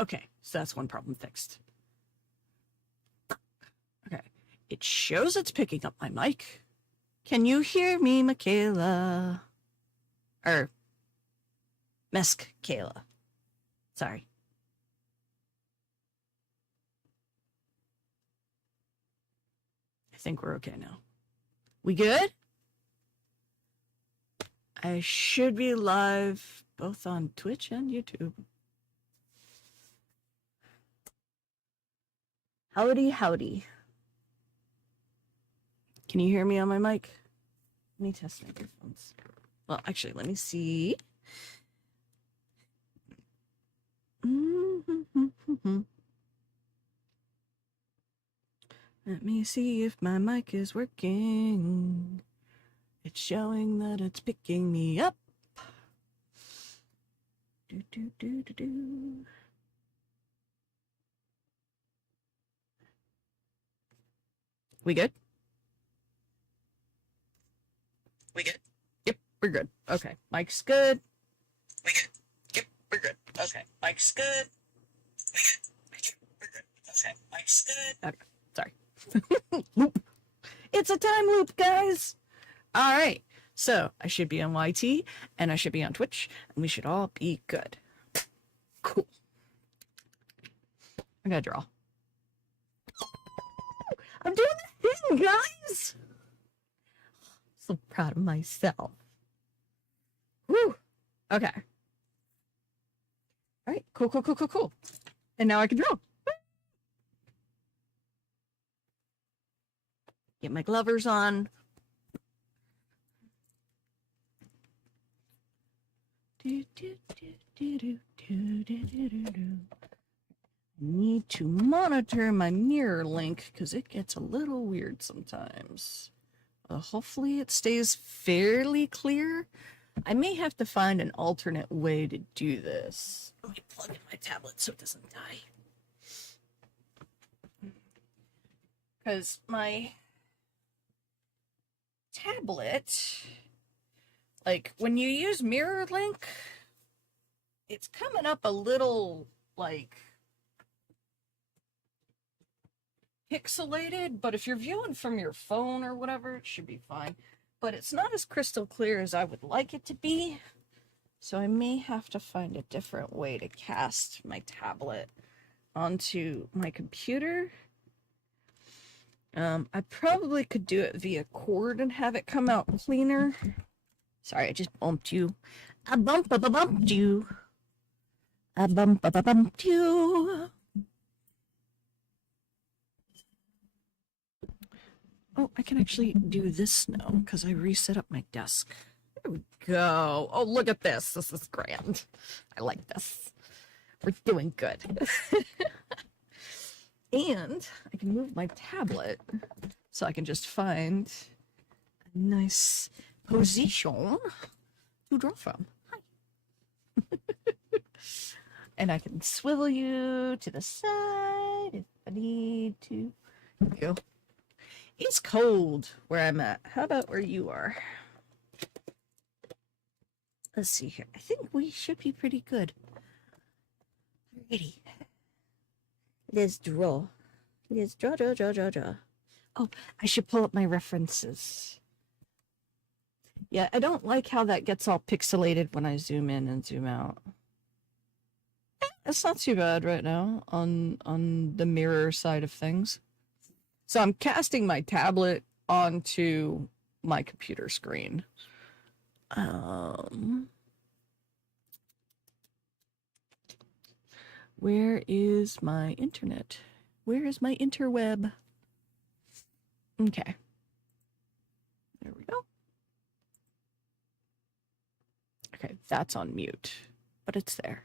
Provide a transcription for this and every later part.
Okay, so that's one problem fixed. Okay, it shows it's picking up my mic. Can you hear me, Michaela? Or Mesk Kayla. Sorry. I think we're okay now. We good? I should be live both on Twitch and YouTube. Howdy, howdy. Can you hear me on my mic? Let me test microphones. Well, actually, let me see. Let me see if my mic is working. It's showing that it's picking me up. Do, do, do, do, do. We good? We good? Yep, we're good. Okay, mic's good. We good? Yep, we're good. Okay, mic's good. We good? We're good. Okay, mic's good. Okay, sorry. Loop. It's a time loop, guys. All right, so I should be on YT and I should be on Twitch and we should all be good. Cool. I gotta draw. I'm doing the thing, guys. So proud of myself. Woo. Okay. All right, cool. And now I can draw. Get my glovers on. Need to monitor my mirror link because it gets a little weird sometimes. Hopefully it stays fairly clear. I may have to find an alternate way to do this. Let me plug in my tablet so it doesn't die. Because my tablet, like when you use Mirror Link, it's coming up a little like pixelated, but if you're viewing from your phone or whatever, it should be fine. But it's not as crystal clear as I would like it to be. So I may have to find a different way to cast my tablet onto my computer. I probably could do it via cord and have it come out cleaner. Sorry, I just bumped you. I bumped you. I bumped you. Oh, I can actually do this now because I reset up my desk. There we go. Oh, look at this. This is grand. I like this. We're doing good. And I can move my tablet so I can just find a nice position to draw from. Hi. And I can swivel you to the side if I need to. There we go. It's cold where I'm at. How about where you are? Let's see here. I think we should be pretty good. Alrighty. Let's draw. Let's draw. Oh, I should pull up my references. Yeah, I don't like how that gets all pixelated when I zoom in and zoom out. It's not too bad right now on the mirror side of things. So I'm casting my tablet onto my computer screen. Where is my internet? Where is my interweb? Okay. There we go. Okay, that's on mute, but it's there.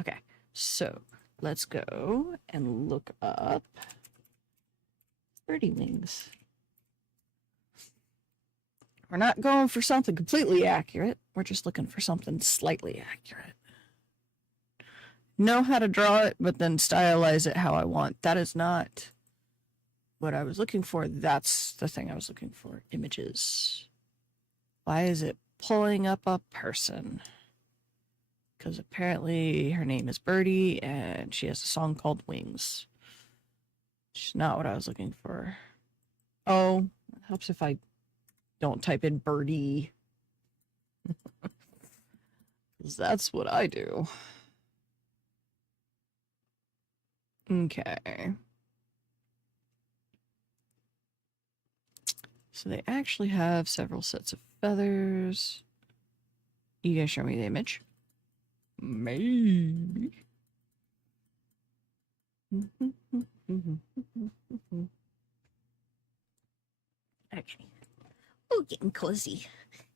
Okay, so let's go and look up birdie wings. We're not going for something completely accurate. We're just looking for something slightly accurate. Know how to draw it, but then stylize it how I want. That is not what I was looking for. That's the thing I was looking for. Images. Why is it pulling up a person? Because apparently her name is Birdie and she has a song called Wings. Which is not what I was looking for. Oh, it helps if I don't type in Birdie. Because that's what I do. Okay. So they actually have several sets of feathers. You gonna show me the image? Maybe. Okay. Oh, getting cozy.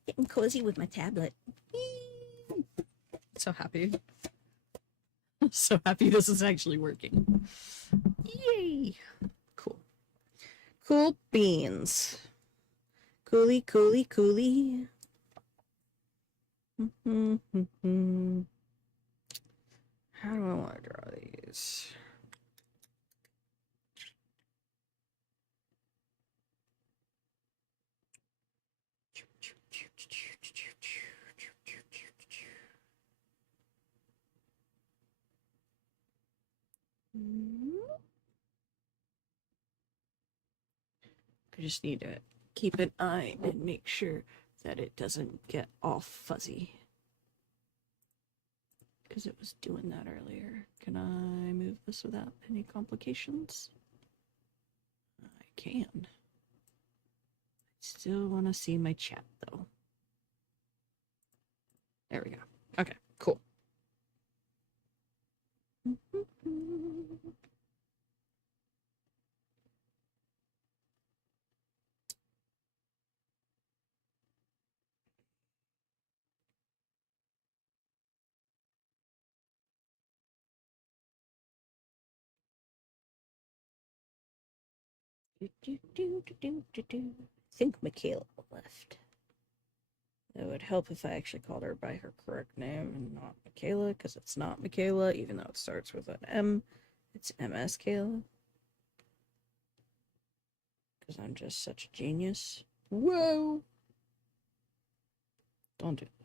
Getting cozy with my tablet. So happy. So happy this is actually working. Yay! Cool. Cool beans. Coolie, coolie, coolie. How do I want to draw these? I just need to keep an eye and make sure that it doesn't get all fuzzy. Because it was doing that earlier. Can I move this without any complications? I can. Still want to see my chat though. There we go. Okay, cool. I think Michaela left. It would help if I actually called her by her correct name and not Michaela, because it's not Michaela, even though it starts with an M. It's MS Kayla. Because I'm just such a genius. Whoa! Don't do that.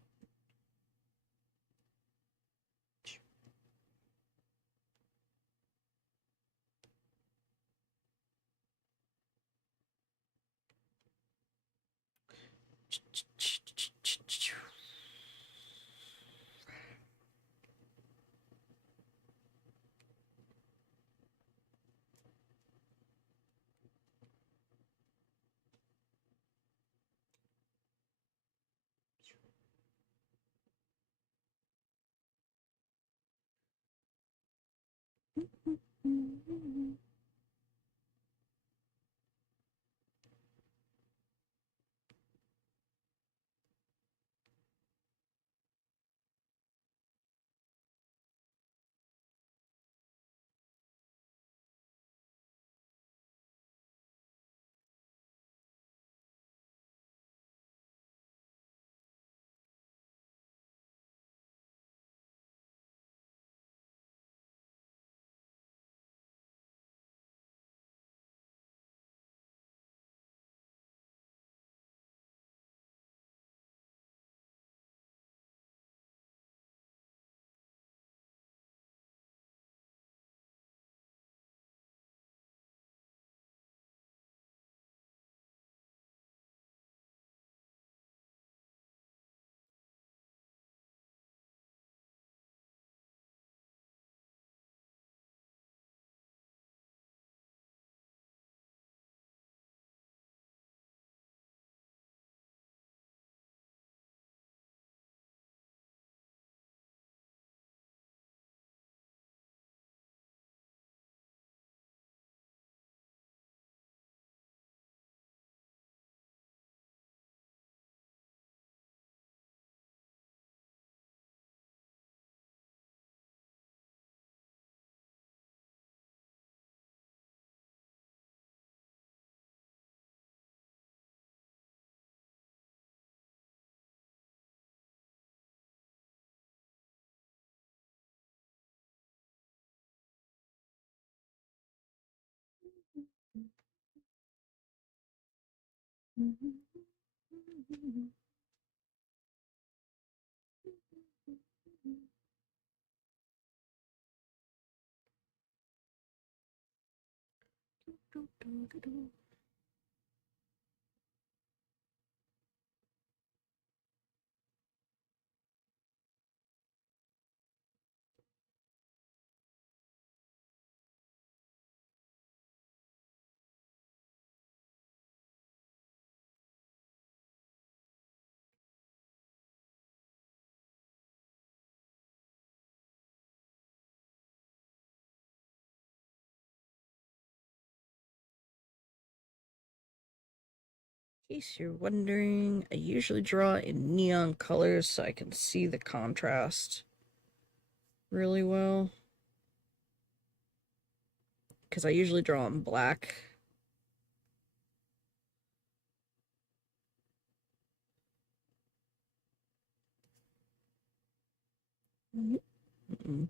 In case you're wondering, I usually draw in neon colors so I can see the contrast really well. Because I usually draw in black. Mm-mm.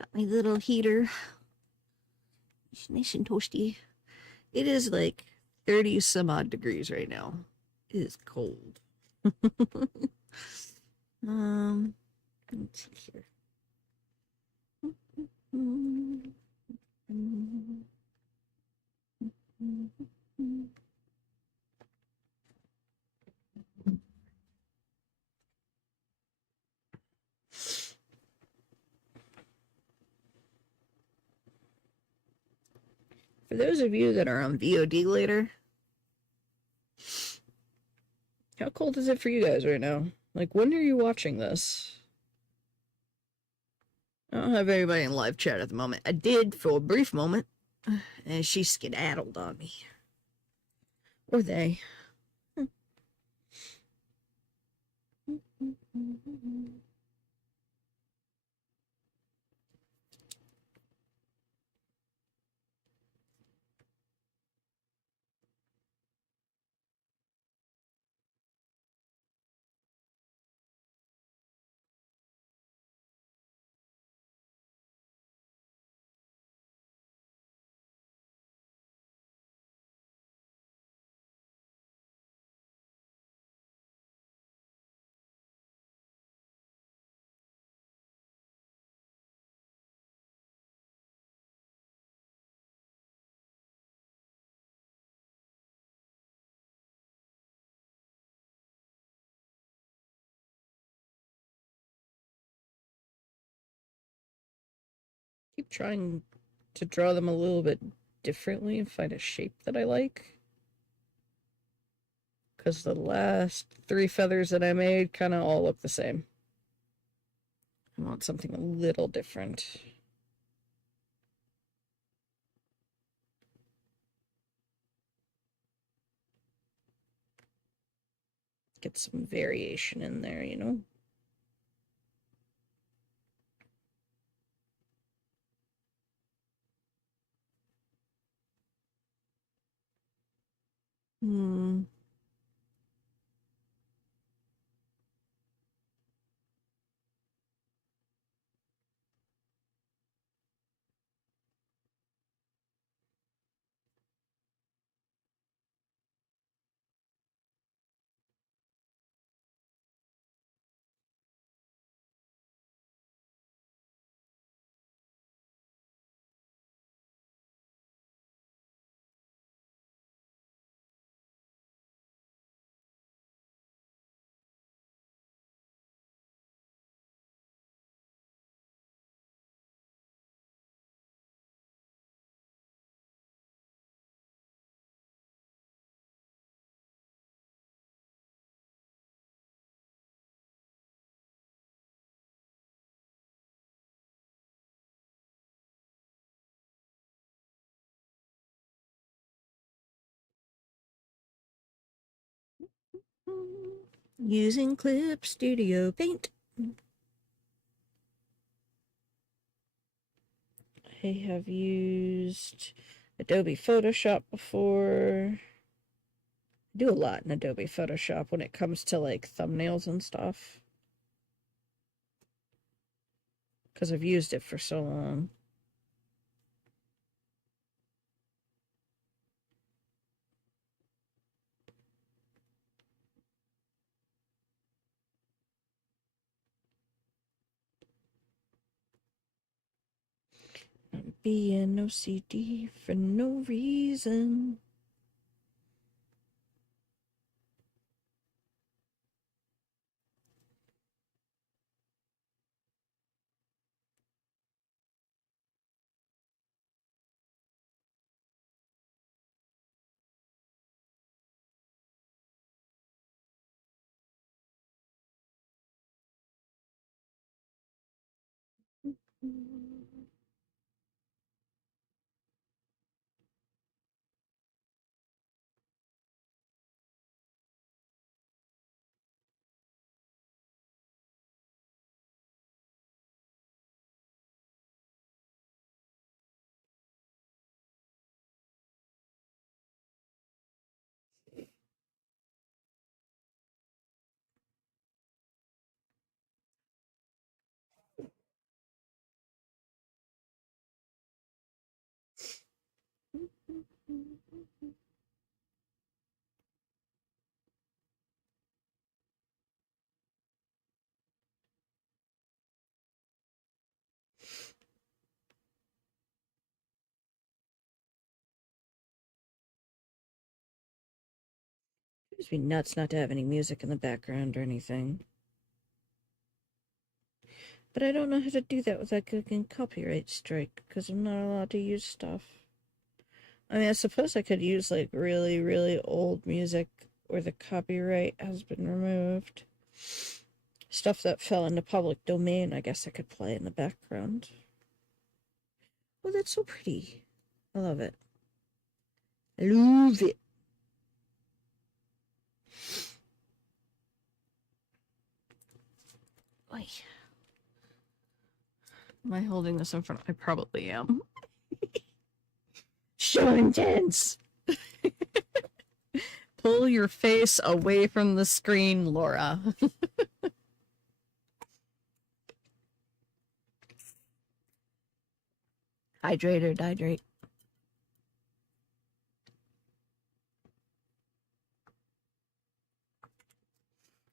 Got my little heater. It's nice and toasty. It is like 30 some odd degrees right now. It is cold. Let's see here. For those of you that are on VOD later, how cold is it for you guys right now? Like, when are you watching this? I don't have anybody in live chat at the moment. I did for a brief moment, and she skedaddled on me. Or they. Keep trying to draw them a little bit differently and find a shape that I like. Because the last 3 feathers that I made kind of all look the same. I want something a little different. Get some variation in there, you know? Hmm. Using Clip Studio Paint. I have used Adobe Photoshop before. I do a lot in Adobe Photoshop when it comes to like thumbnails and stuff. Because I've used it for so long. being OCD for no reason. It would be nuts not to have any music in the background or anything. But I don't know how to do that without getting copyright strike, because I'm not allowed to use stuff. I mean, I suppose I could use, like, really, really old music where the copyright has been removed. Stuff that fell into public domain, I guess I could play in the background. Oh, that's so pretty. I love it. I love it. Oy. Am I holding this in front? I probably am. So intense. Pull your face away from the screen, Laura. Hydrate or dehydrate.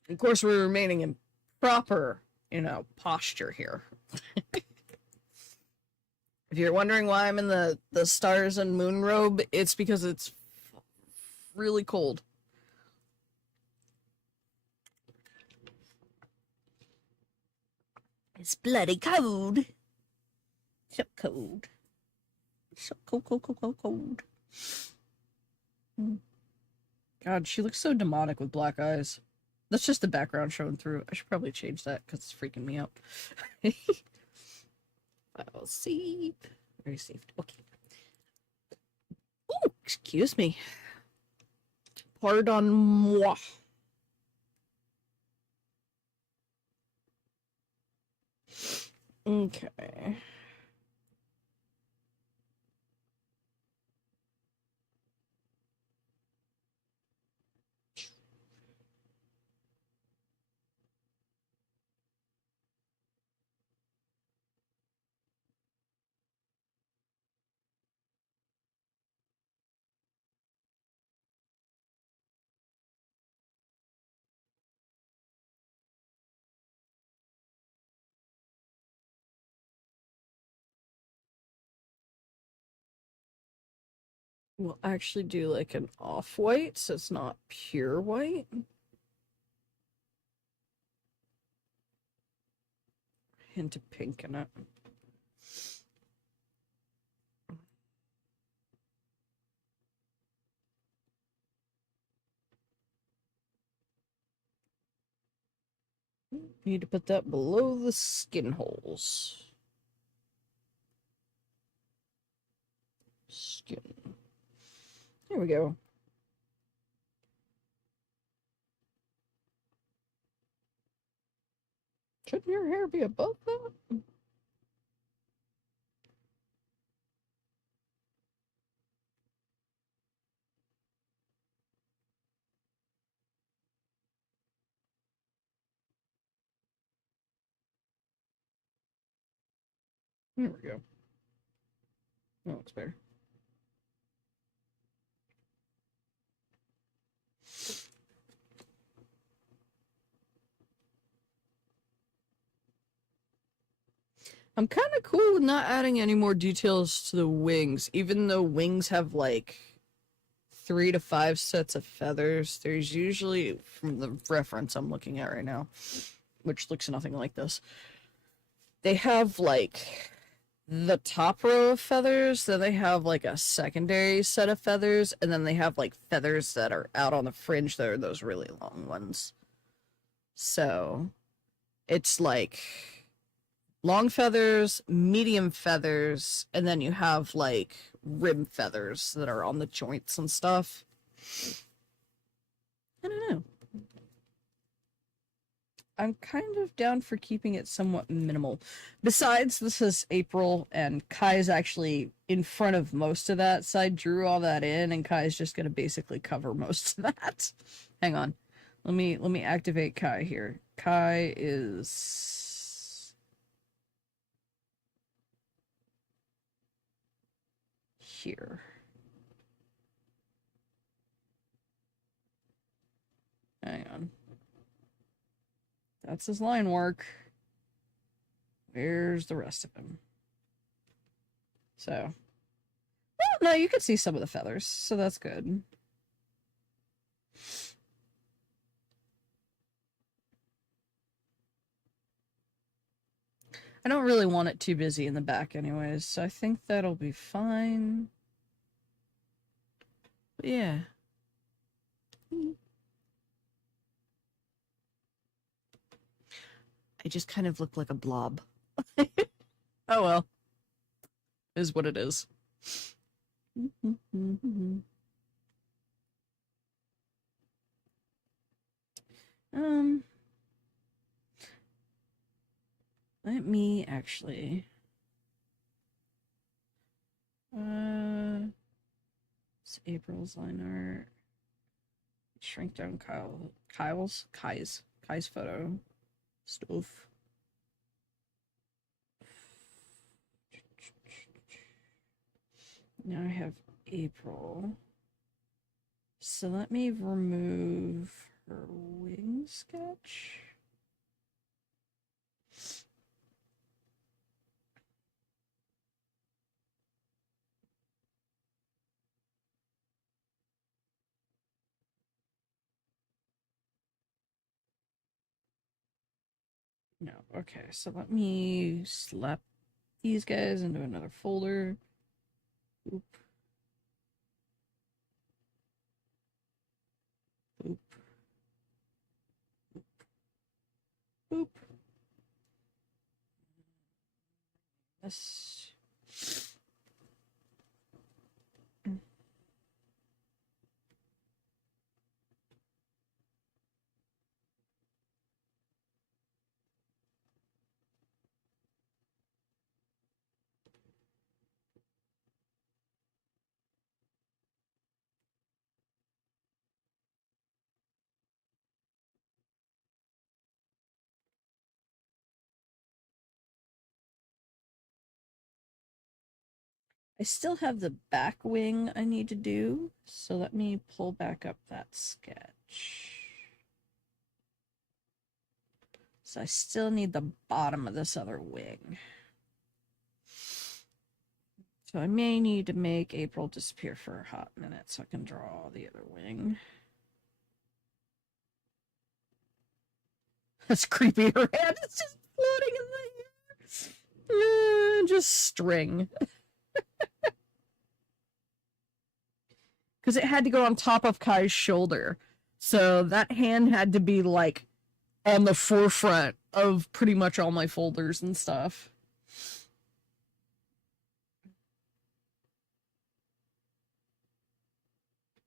Of course, we're remaining in proper, posture here. If you're wondering why I'm in the stars and moon robe, it's because it's really cold. It's bloody cold. So cold. So cold. God, she looks so demonic with black eyes. That's just the background showing through. I should probably change that because it's freaking me out. I'll see. Received. Okay. Oh, excuse me. Pardon moi. Okay. We'll actually do like an off-white, so it's not pure white. Hint of pink in it. Need to put that below the skin holes. Skin. There we go. Shouldn't your hair be above that? There we go. That looks better. I'm kind of cool with not adding any more details to the wings, even though wings have like 3 to 5 sets of feathers. There's usually, from the reference I'm looking at right now, which looks nothing like this, they have like the top row of feathers, then they have like a secondary set of feathers, and then they have like feathers that are out on the fringe that are those really long ones. So it's like long feathers, medium feathers, and then you have like rim feathers that are on the joints and stuff. I don't know. I'm kind of down for keeping it somewhat minimal. Besides, this is April, and Kai's actually in front of most of that, so I drew all that in, and Kai's just gonna basically cover most of that. Hang on. Let me activate Kai here. Kai is here. Hang on. That's his line work. Where's the rest of him? So, well, no, you can see some of the feathers, so that's good. I don't really want it too busy in the back anyways, so I think that'll be fine. But yeah. I just kind of look like a blob. Oh well. Is what it is. Let me actually it's April's line art. Shrink down Kai's photo stuff. Now I have April. So let me remove her wing sketch. No, okay, so let me slap these guys into another folder. Oop. Boop. Boop. This. I still have the back wing I need to do, so let me pull back up that sketch. So I still need the bottom of this other wing. So I may need to make April disappear for a hot minute so I can draw the other wing. That's creepy. Her hand is just floating in the air. Just string. Because it had to go on top of Kai's shoulder. So that hand had to be like on the forefront of pretty much all my folders and stuff.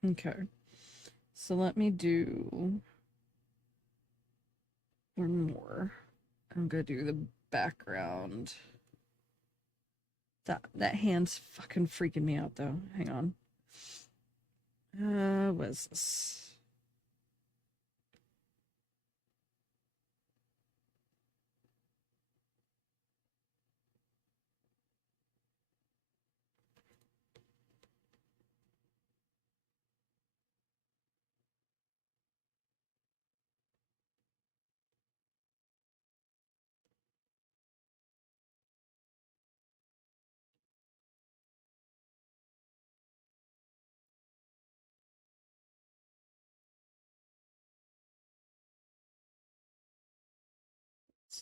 Okay. So let me do one more. I'm gonna do the background. That hand's fucking freaking me out though. Hang on. What is this?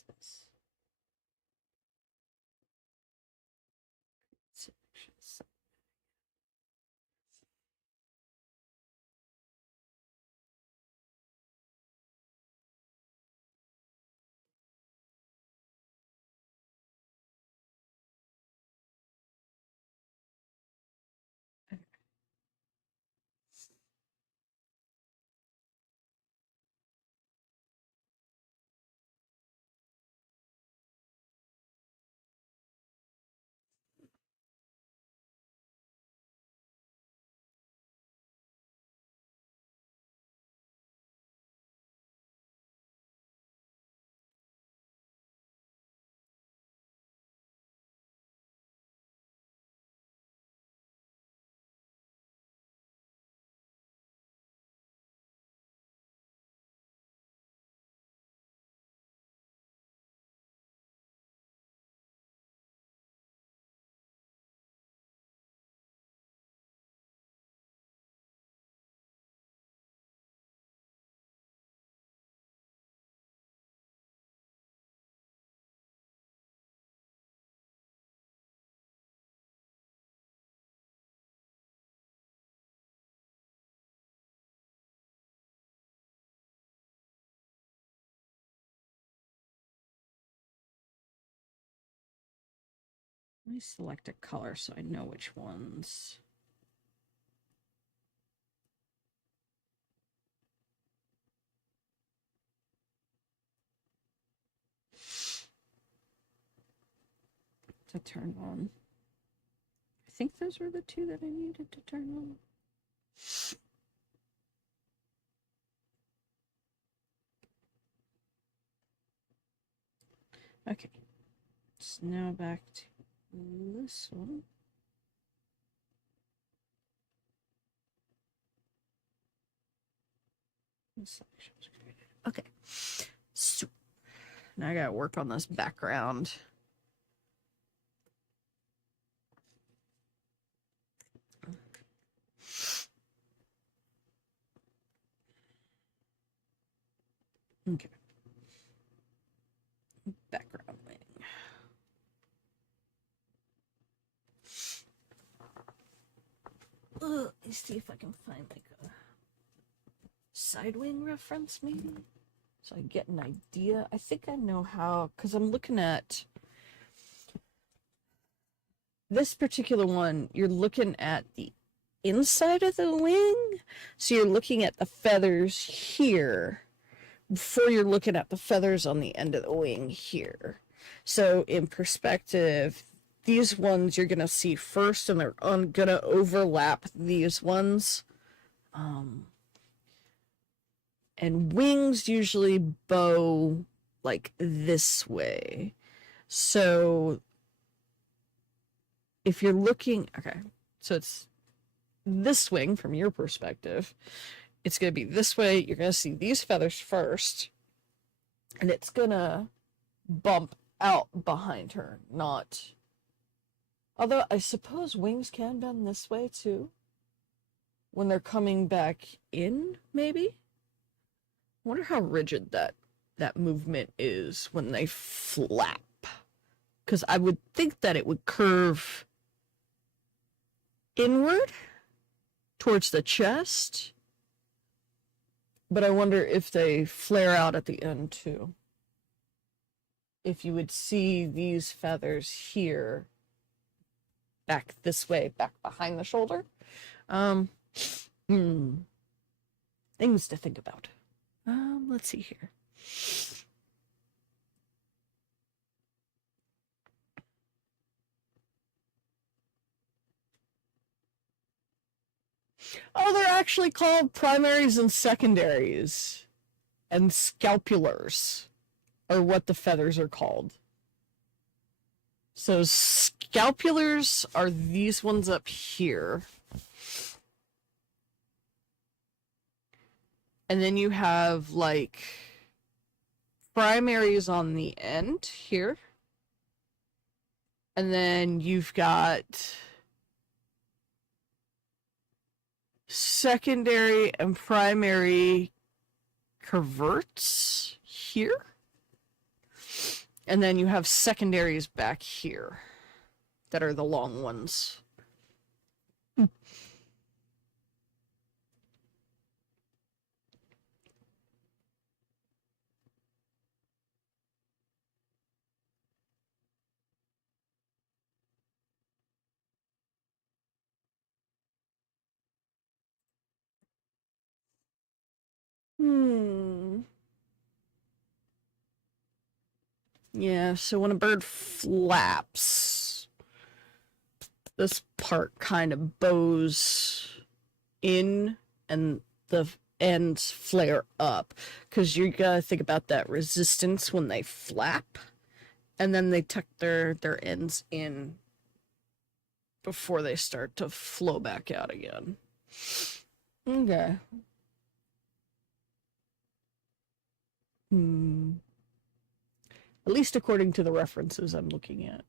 is this? Selections. Let me select a color so I know which ones. To turn on. I think those were the two that I needed to turn on. Okay. So now back to this one. Okay. So now I gotta work on this background. Okay. Background wing. Let's see if I can find like a side wing reference maybe. So I get an idea. I think I know how, because I'm looking at this particular one, you're looking at the inside of the wing. So you're looking at the feathers here before you're looking at the feathers on the end of the wing here. So in perspective, these ones you're going to see first, and they're going to overlap these ones. And wings usually bow like this way. So if you're looking, okay, so it's this wing from your perspective. It's going to be this way. You're going to see these feathers first, and it's going to bump out behind her, not... Although I suppose wings can bend this way too. When they're coming back in, maybe? I wonder how rigid that movement is when they flap. Because I would think that it would curve inward towards the chest. But I wonder if they flare out at the end too. If you would see these feathers here, back this way, back behind the shoulder. Things to think about. Let's see here. Oh, they're actually called primaries and secondaries. And scapulars are what the feathers are called. So scapulars are these ones up here. And then you have like primaries on the end here. And then you've got secondary and primary coverts here. And then you have secondaries back here that are the long ones. Yeah, so when a bird flaps, this part kind of bows in and the ends flare up, because you gotta think about that resistance when they flap, and then they tuck their ends in before they start to flow back out again. Okay. At least according to the references I'm looking at.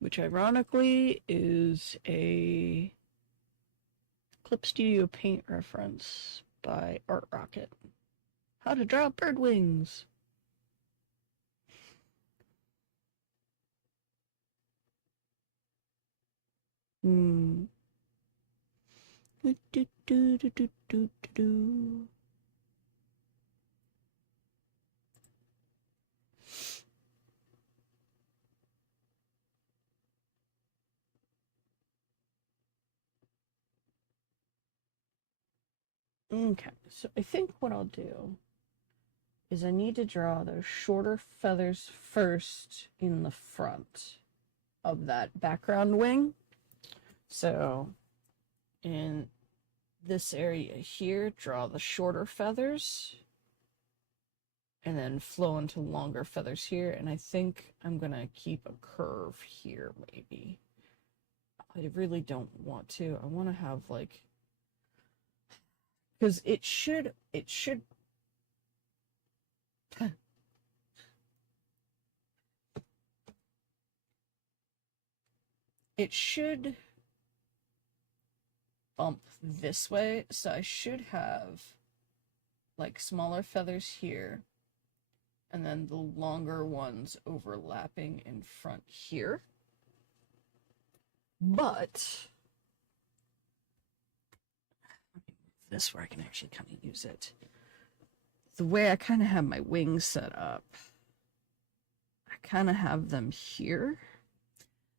Which ironically is a Clip Studio Paint reference by Art Rocket. How to draw bird wings. Okay, so I think what I'll do is I need to draw those shorter feathers first in the front of that background wing. So in this area here, draw the shorter feathers and then flow into longer feathers here. And I think I'm gonna keep a curve here, maybe. I really don't want to. I want to have like, because it should it should bump this way, so I should have like smaller feathers here and then the longer ones overlapping in front here. But this where I can actually kind of use it. The way I kind of have my wings set up, I kind of have them here.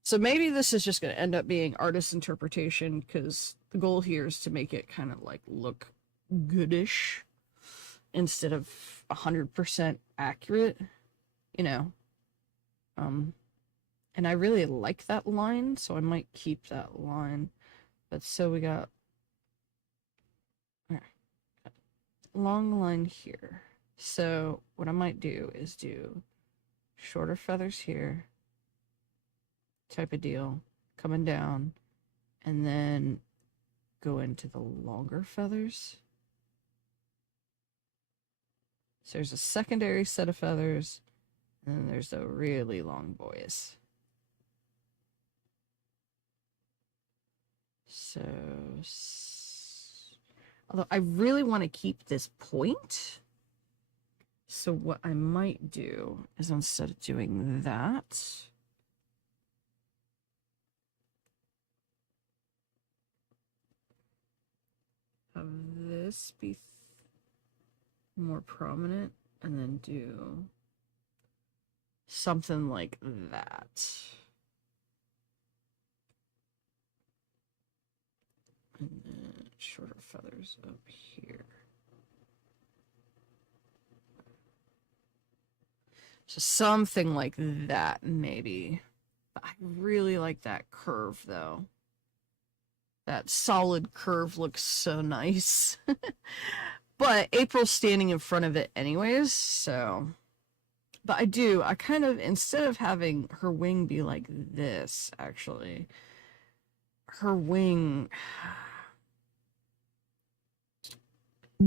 So maybe this is just going to end up being artist interpretation, because the goal here is to make it kind of like look goodish instead of 100% accurate, you know. And I really like that line, so I might keep that line. But so we got long line here. So what I might do is do shorter feathers here, type of deal, coming down, and then go into the longer feathers. So there's a secondary set of feathers, and then there's the really long boys. So, although I really want to keep this point, so what I might do is, instead of doing that, have this be more prominent, and then do something like that. And then shorter feathers up here. So something like that, maybe. I really like that curve, though. That solid curve looks so nice. But April's standing in front of it anyways, so... But I kind of, instead of having her wing be like this, actually, her wing... Oh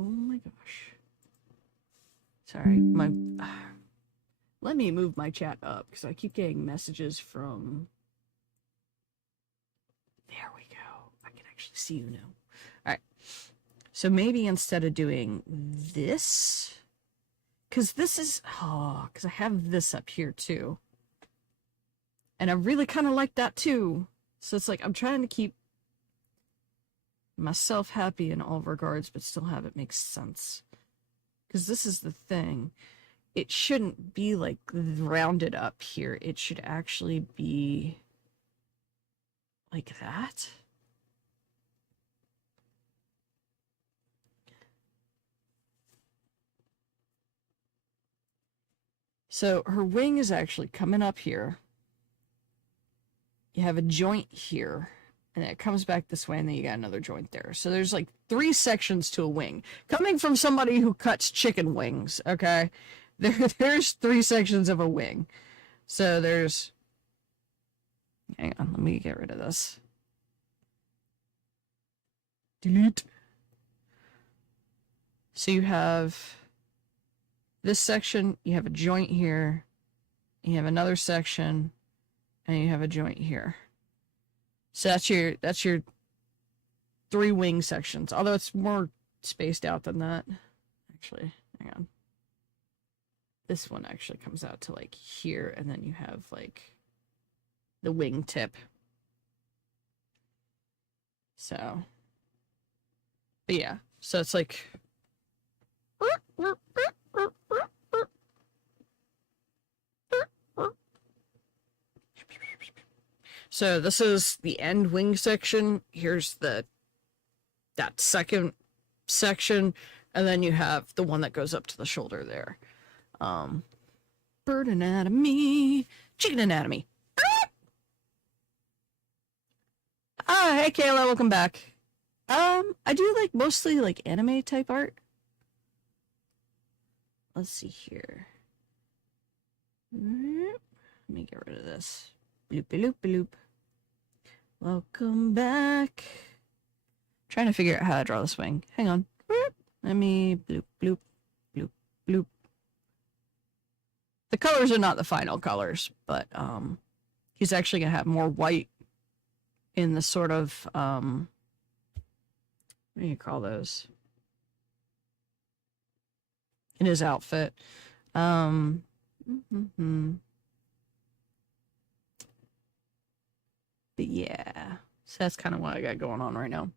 my gosh. Sorry, let me move my chat up, because I keep getting messages from There we go. I can actually see you now. All right. So maybe instead of doing this, because this is, oh, because I have this up here too. And I really kind of like that too. So it's like I'm trying to keep myself happy in all regards, but still have it make sense. Because this is the thing. It shouldn't be like rounded up here. It should actually be like that. So her wing is actually coming up here. You have a joint here, and it comes back this way, and then you got another joint there. So there's like 3 sections to a wing. Coming from somebody who cuts chicken wings, okay? There's 3 sections of a wing. So there's... Hang on, let me get rid of this. Delete. So you have this section, you have a joint here, you have another section, and you have a joint here. So that's your 3 wing sections, although it's more spaced out than that. Actually, hang on. This one actually comes out to like here, and then you have like the wing tip. So, but yeah, so it's like so this is the end wing section. Here's that second section, and then you have the one that goes up to the shoulder there. Bird anatomy, chicken anatomy. Ah, hey Kayla, welcome back. I do like mostly like anime type art. Let's see here. Let me get rid of this. Bloop bloop bloop. Welcome back. Trying to figure out how to draw this wing. Hang on. Let me bloop bloop bloop bloop. The colors are not the final colors, but he's actually gonna have more white in the sort of what do you call those? In his outfit. But yeah, so that's kind of what I got going on right now.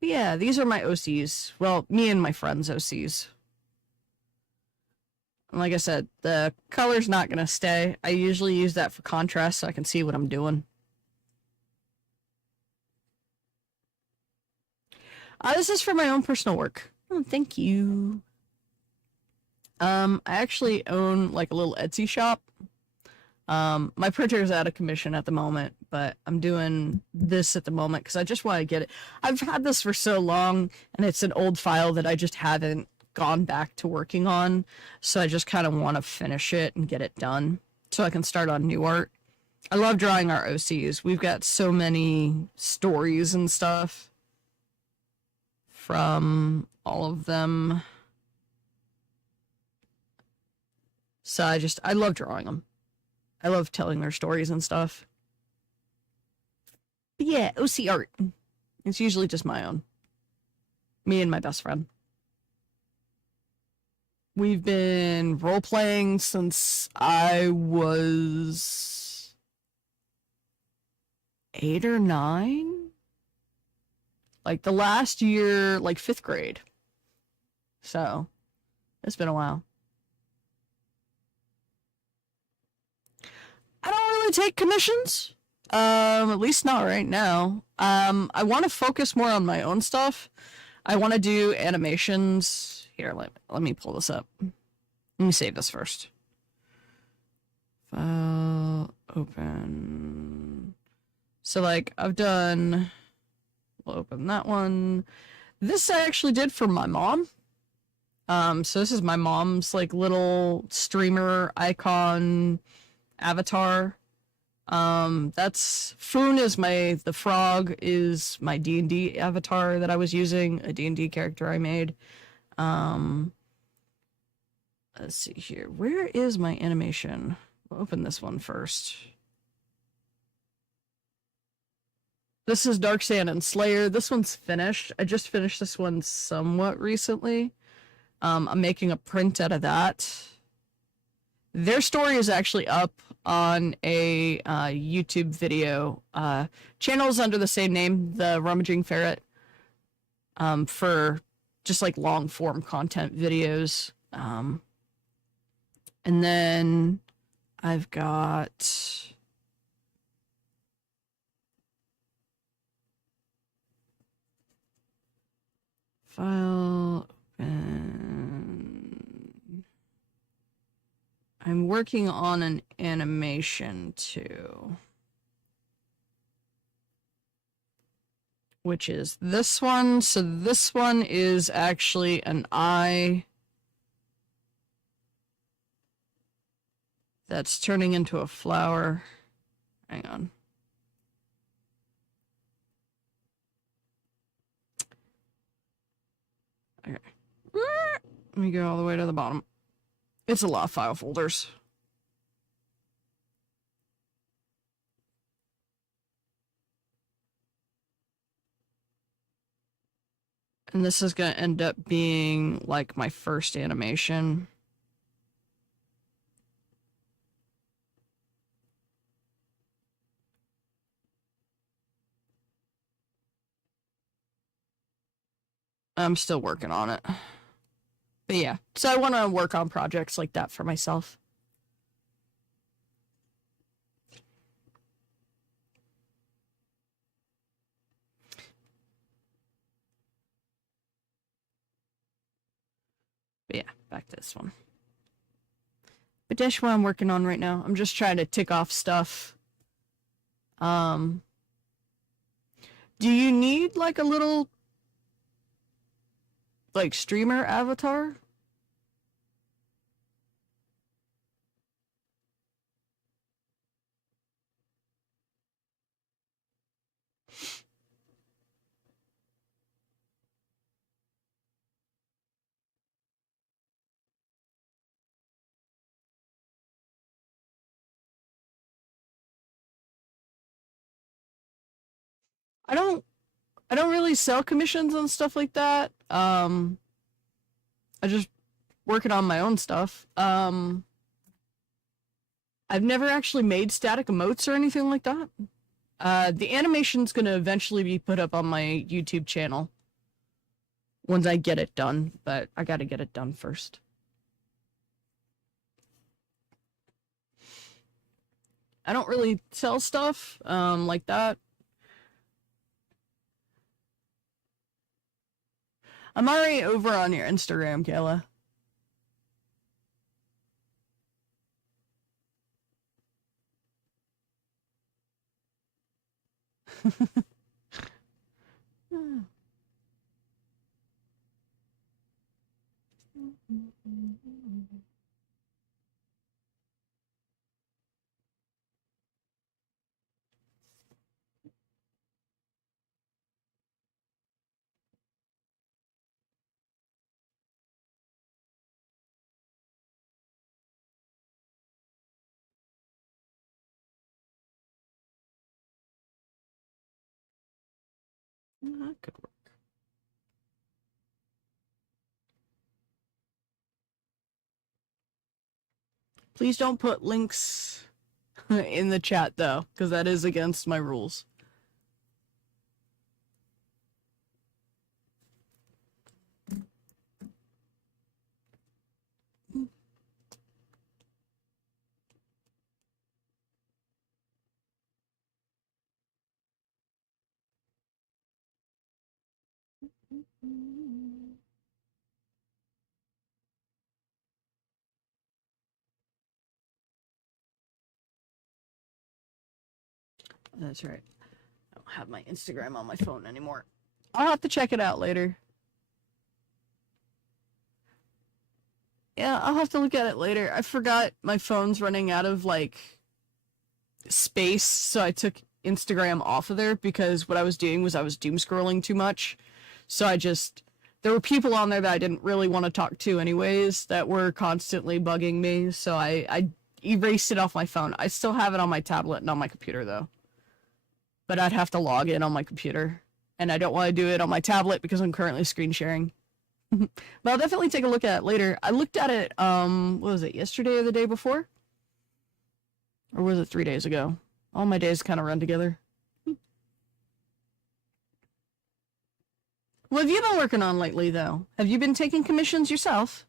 But yeah, these are my OCs. Well, me and my friends' OCs. And like I said, the color's not going to stay. I usually use that for contrast so I can see what I'm doing. This is for my own personal work. Oh, thank you. I actually own like a little Etsy shop. My printer is out of commission at the moment, but I'm doing this at the moment because I just want to get it. I've had this for so long, and it's an old file that I just haven't gone back to working on. So I just kind of want to finish it and get it done so I can start on new art. I love drawing our OCs. We've got so many stories and stuff from all of them. So I love drawing them. I love telling their stories and stuff. But yeah, OC art. It's usually just my own. Me and my best friend. We've been role-playing since I was 8 or 9. Like the last year, like 5th grade. So, it's been a while. I don't really take commissions. At least not right now. I want to focus more on my own stuff. I want to do animations. Here, let me pull this up. Let me save this first. File, open. So, like, I've done... We'll open that one. This I actually did for my mom. So this is my mom's, like, little streamer icon avatar. That's Foon is the frog is my D&D avatar that I was using, a D&D character I made. Let's see here. Where is my animation? We'll open this one first. This is Dark Sand and Slayer. This one's finished. I just finished this one somewhat recently. I'm making a print out of that. Their story is actually up on a YouTube video. Channel's under the same name, The Rummaging Ferret, for just like long form content videos. And then I've got file open. I'm working on an animation too, which is this one. So this one is actually an eye that's turning into a flower. Hang on. Okay. Let me go all the way to the bottom. It's a lot of file folders. And this is going to end up being like my first animation. I'm still working on it. But yeah, so I want to work on projects like that for myself. But yeah, back to this one. But that's what I'm working on right now. I'm just trying to tick off stuff. Do you need like a little like streamer avatar? I don't really sell commissions and stuff like that. I just working on my own stuff. I've never actually made static emotes or anything like that. The animation's gonna eventually be put up on my YouTube channel once I get it done, but I gotta get it done first. I don't really sell stuff like that. I'm already over on your Instagram, Kayla. That could work. Please don't put links in the chat though, because that is against my rules. That's right. I don't have my Instagram on my phone anymore. I'll have to check it out later. Yeah, I'll have to look at it later. I forgot my phone's running out of like space, so I took Instagram off of there because what I was doing was I was doom scrolling too much. So there were people on there that I didn't really want to talk to anyways that were constantly bugging me, so I erased it off my phone. I still have it on my tablet and on my computer though. but I'd have to log in on my computer. And I don't want to do it on my tablet because I'm currently screen sharing. But I'll definitely take a look at it later. I looked at it, what was it, yesterday or the day before? Or was it 3 days ago? All my days kind of run together. What have you been working on lately, though? Have you been taking commissions yourself?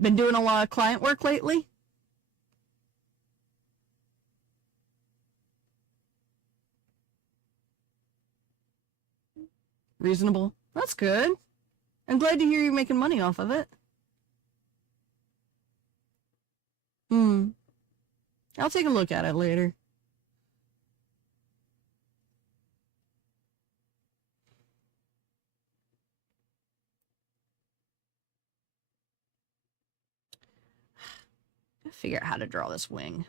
Been doing a lot of client work lately? Reasonable. That's good. I'm glad to hear you're making money off of it. I'll take a look at it later. I'll figure out how to draw this wing.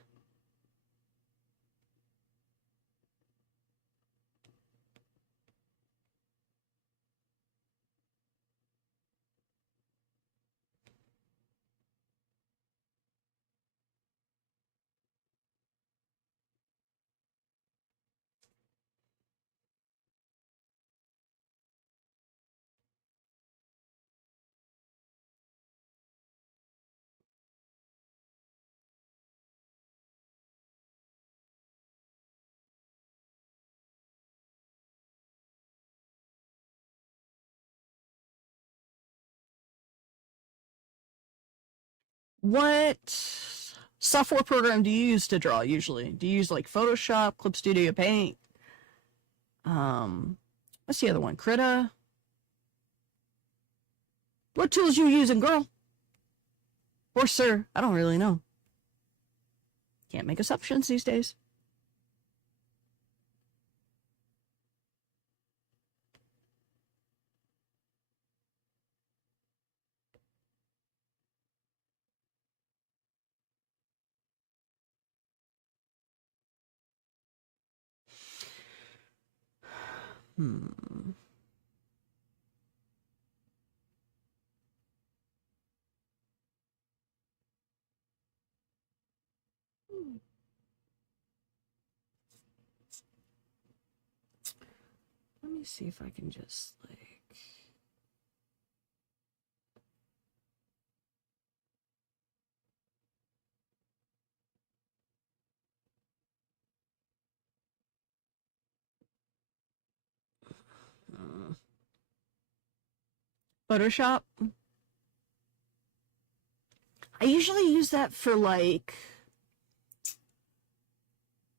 What software program do you use to draw usually? Do you use like Photoshop, Clip Studio Paint? What's the other one? Krita? What tools you using, girl? Or sir? I don't really know. Can't make assumptions these days. Let me see if I can just like... Photoshop? I usually use that for like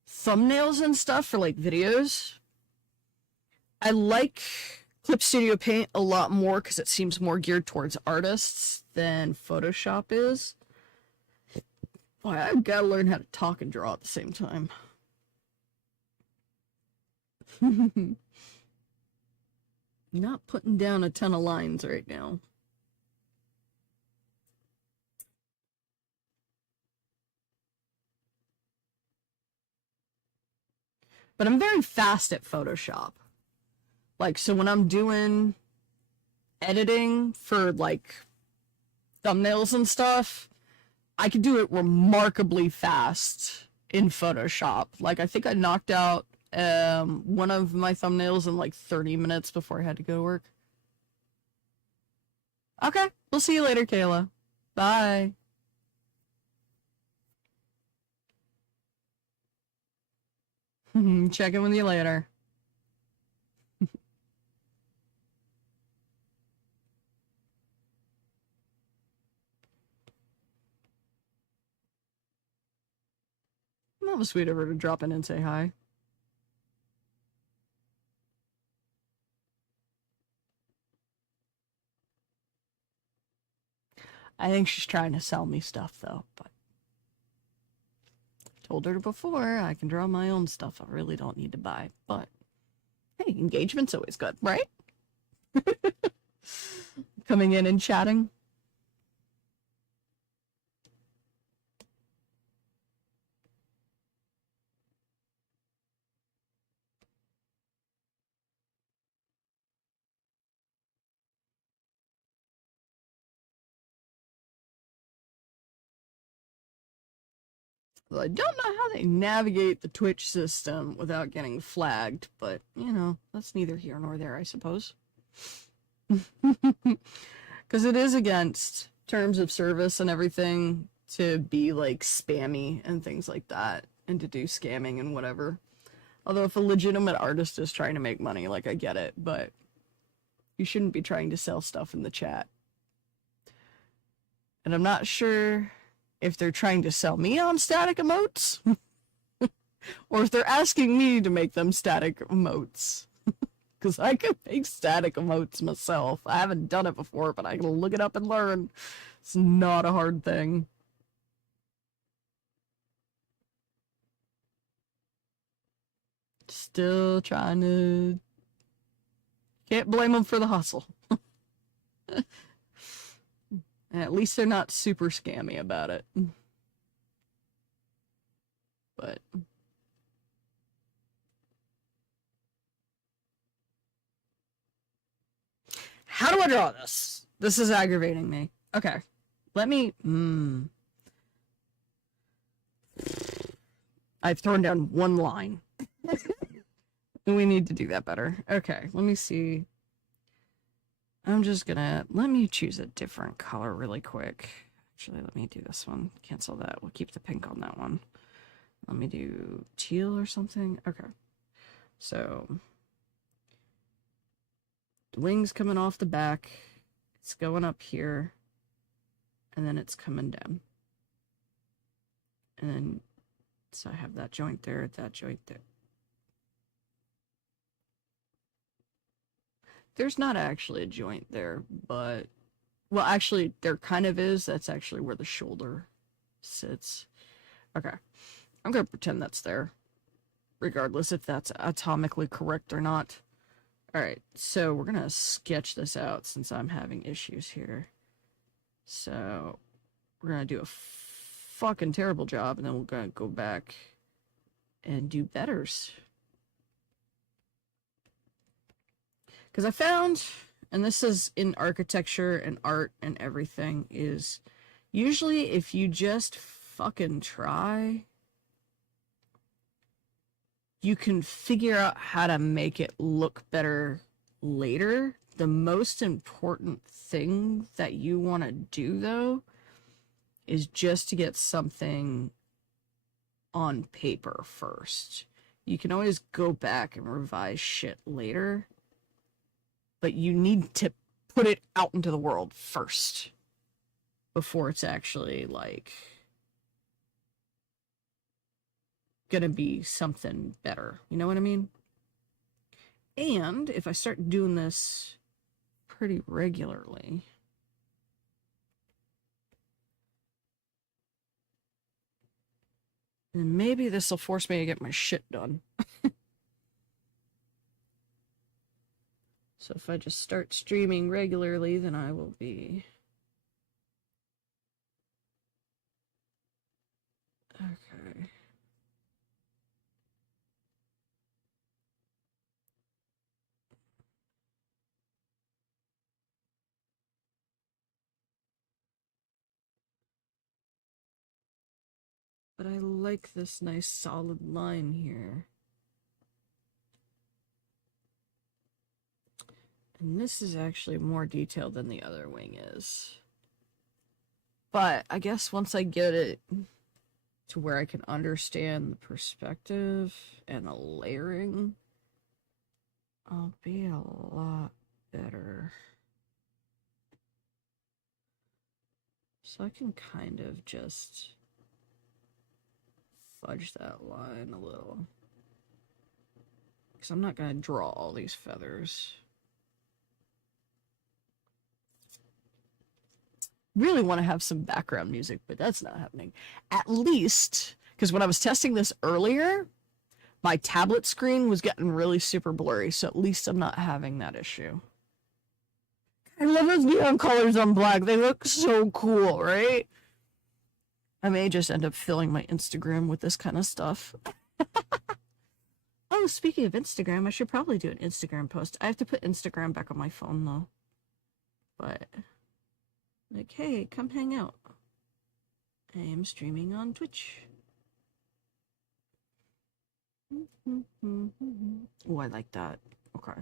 thumbnails and stuff for like videos. I like Clip Studio Paint a lot more because it seems more geared towards artists than Photoshop is. Boy, I've got to learn how to talk and draw at the same time. Not putting down a ton of lines right now. But I'm very fast at Photoshop. Like, so when I'm doing editing for like thumbnails and stuff, I can do it remarkably fast in Photoshop. Like, I think I knocked out one of my thumbnails in like 30 minutes before I had to go to work. Okay, we'll see you later, Kayla. Bye. Check in with you later. That was sweet of her to drop in and say hi. I think she's trying to sell me stuff, though, but I told her before I can draw my own stuff. I really don't need to buy, but hey, engagement's always good, right? Coming in and chatting. I don't know how they navigate the Twitch system without getting flagged, but, you know, that's neither here nor there, I suppose. Because it is against terms of service and everything to be, like, spammy and things like that, and to do scamming and whatever. Although if a legitimate artist is trying to make money, like, I get it, but you shouldn't be trying to sell stuff in the chat. And I'm not sure if they're trying to sell me on static emotes, or if they're asking me to make them static emotes. Because I can make static emotes myself. I haven't done it before, but I can look it up and learn. It's not a hard thing. Still trying to... Can't blame them for the hustle. At least they're not super scammy about it. But... How do I draw this? This is aggravating me. Okay. Let me... I've thrown down one line. We need to do that better. Okay, let me see. I'm just gonna... Let me choose a different color really quick. Actually, let me do this one. Cancel that. We'll keep the pink on that one. Let me do teal or something. Okay. So... the wing's coming off the back. It's going up here. And then it's coming down. And then... so I have that joint there, that joint there. There's not actually a joint there, but... well, actually, there kind of is. That's actually where the shoulder sits. Okay. I'm going to pretend that's there, regardless if that's atomically correct or not. Alright, so we're going to sketch this out since I'm having issues here. So, we're going to do a fucking terrible job, and then we're going to go back and do betters. Because I found, and this is in architecture and art and everything, is usually if you just fucking try, you can figure out how to make it look better later. The most important thing that you want to do, though, is just to get something on paper first. You can always go back and revise shit later, but you need to put it out into the world first before it's actually, like, gonna be something better. You know what I mean? And if I start doing this pretty regularly, then maybe this will force me to get my shit done. So if I just start streaming regularly, then I will be... okay. But I like this nice solid line here. And this is actually more detailed than the other wing is. But I guess once I get it to where I can understand the perspective and the layering, I'll be a lot better. So I can kind of just fudge that line a little. Because I'm not going to draw all these feathers. Really want to have some background music, but that's not happening. At least, because when I was testing this earlier, my tablet screen was getting really super blurry, so at least I'm not having that issue. I love those neon colors on black. They look so cool, right? I may just end up filling my Instagram with this kind of stuff. Oh, speaking of Instagram, I should probably do an Instagram post. I have to put Instagram back on my phone, though. But... like, hey, come hang out. I am streaming on Twitch. Oh, I like that. Okay.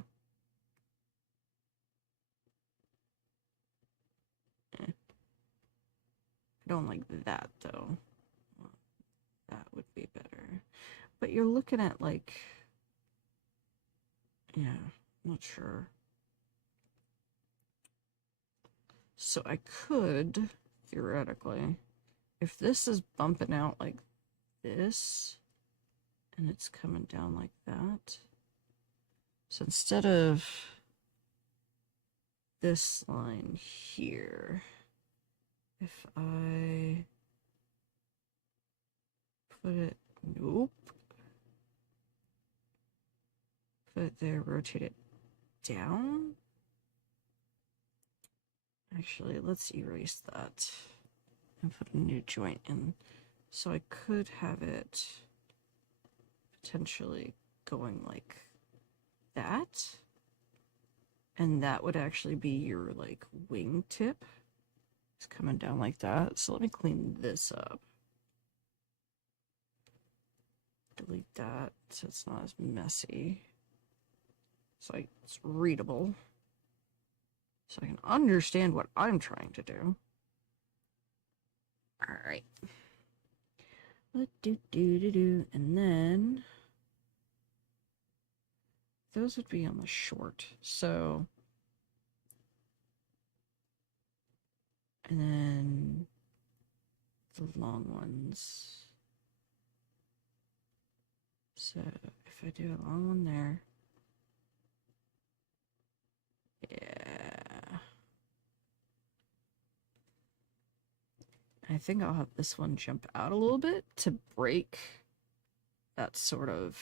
I don't like that though. That would be better. But you're looking at like, yeah, not sure. So I could, theoretically, if this is bumping out like this, and it's coming down like that. So instead of this line here, if I put it, nope, put it there, rotate it down. Actually, let's erase that and put a new joint in. So I could have it potentially going like that. And that would actually be your like wing tip. It's coming down like that. So let me clean this up. Delete that so it's not as messy. So it's readable. So I can understand what I'm trying to do. All right. And then those would be on the short. So, and then the long ones. So if I do a long one there, yeah. I think I'll have this one jump out a little bit to break that sort of.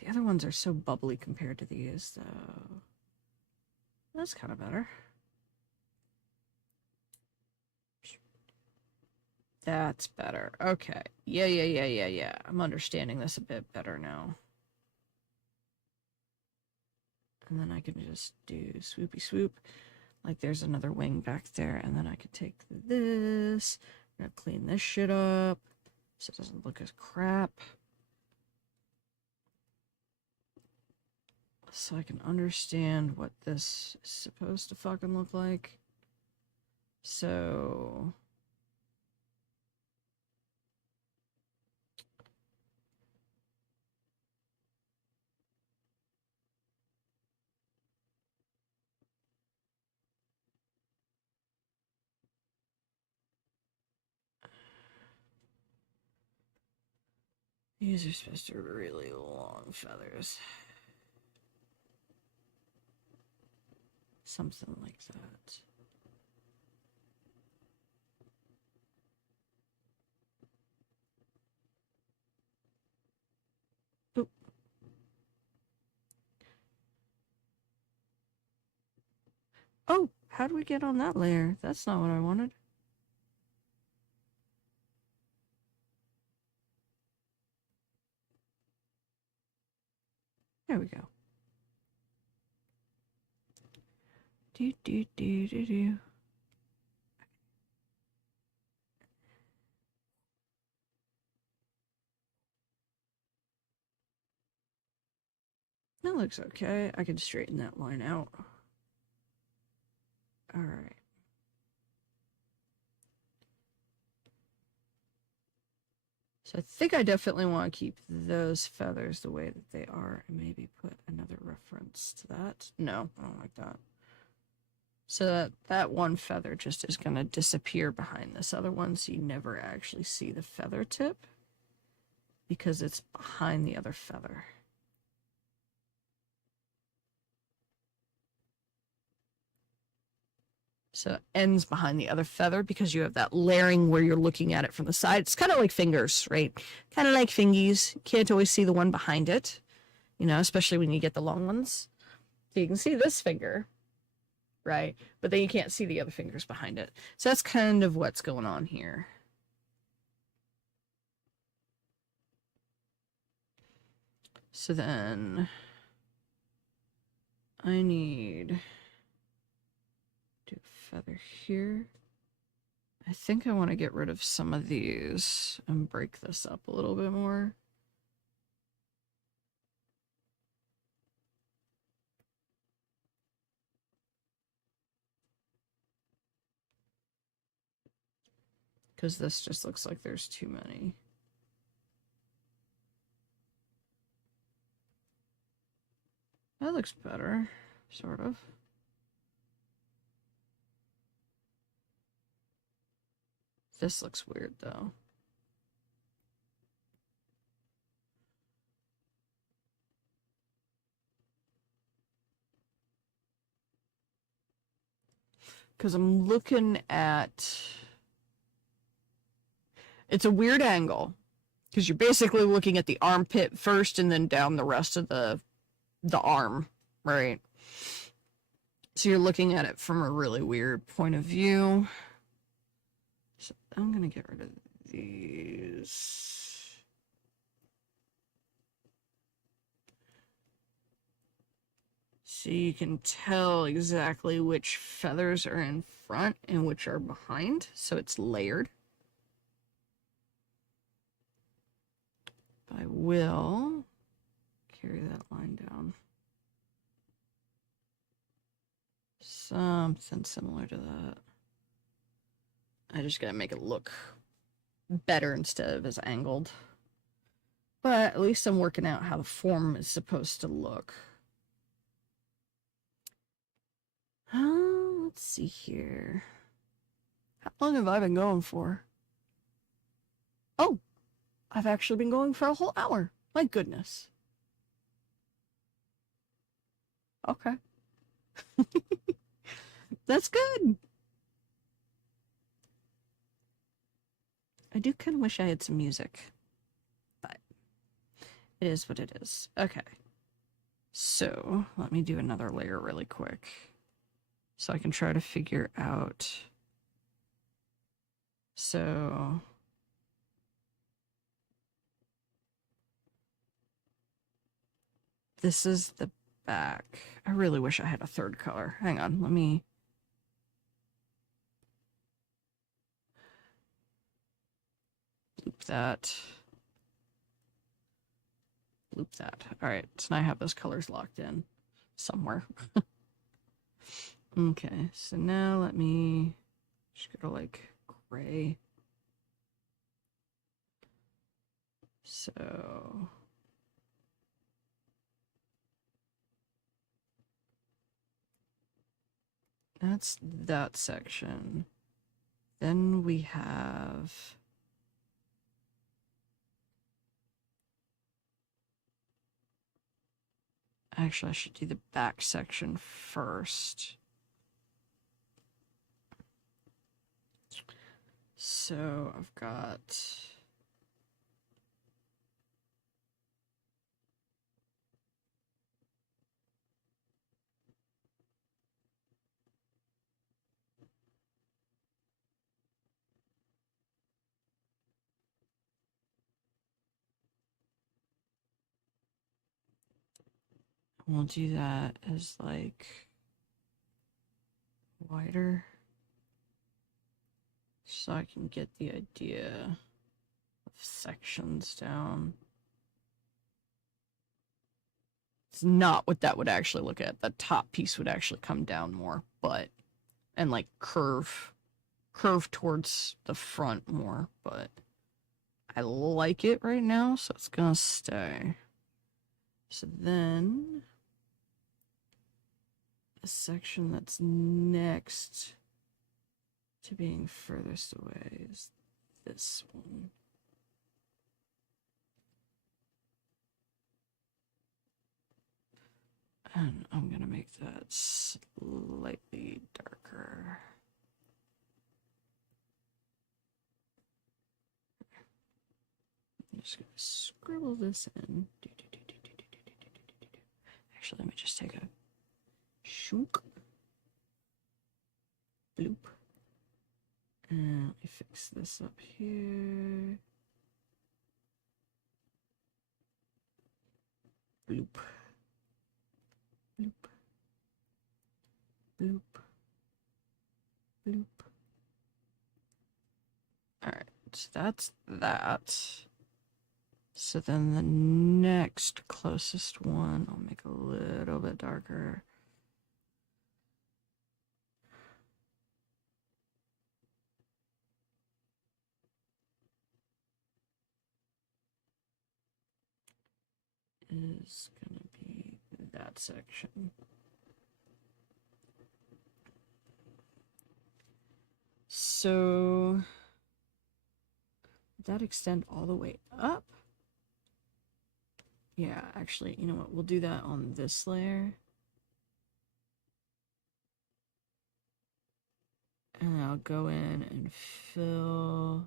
The other ones are so bubbly compared to these, though. That's kind of better. That's better. Okay. Yeah. I'm understanding this a bit better now. And then I can just do swoopy swoop. Like there's another wing back there. And then I can take this. I'm gonna clean this shit up so it doesn't look as crap. So I can understand what this is supposed to fucking look like. So these are supposed to be really long feathers. Something like that. Oop. Oh, how do we get on that layer? That's not what I wanted. There we go. Do. That looks okay. I can straighten that line out. All right. So I think I definitely want to keep those feathers the way that they are and maybe put another reference to that. No, I don't like that. So that one feather just is going to disappear behind this other one, so you never actually see the feather tip because it's behind the other feather. So it ends behind the other feather because you have that layering where you're looking at it from the side. It's kind of like fingers, right? Kind of like fingies. You can't always see the one behind it, you know, especially when you get the long ones. So you can see this finger, right? But then you can't see the other fingers behind it. So that's kind of what's going on here. So then I need Do a feather here. I think I want to get rid of some of these and break this up a little bit more. Because this just looks like there's too many. That looks better, sort of. This looks weird, though. Because I'm looking at... It's a weird angle. Because you're basically looking at the armpit first and then down the rest of the arm, right? So you're looking at it from a really weird point of view. So I'm going to get rid of these. So you can tell exactly which feathers are in front and which are behind. So it's layered. I will carry that line down. Something similar to that. I just gotta make it look better instead of as angled. But at least I'm working out how the form is supposed to look. Let's see here. How long have I been going for? Oh, I've actually been going for a whole hour. My goodness. Okay. That's good. I do kind of wish I had some music, but it is what it is. Okay. So let me do another layer really quick so I can try to figure out. So this is the back. I really wish I had a third color. Hang on, let me. Loop that. Loop that. All right, so now I have those colors locked in somewhere. Okay, so now let me just go to like gray. So that's that section. Then we have actually, I should do the back section first. So I've got we'll do that as like wider so I can get the idea of sections down. It's not what that would actually look at. The top piece would actually come down more, but and like curve towards the front more, but I like it right now, so it's gonna stay. So then the section that's next to being furthest away is this one. And I'm gonna make that slightly darker. I'm just gonna scribble this in. Actually, let me just take a shunk. Bloop. And let me fix this up here. Bloop. Bloop. Bloop. Bloop. Alright, so that's that. So then the next closest one, I'll make a little bit darker. Is gonna be that section. So that extend all the way up? Yeah, actually, you know what? We'll do that on this layer. And I'll go in and fill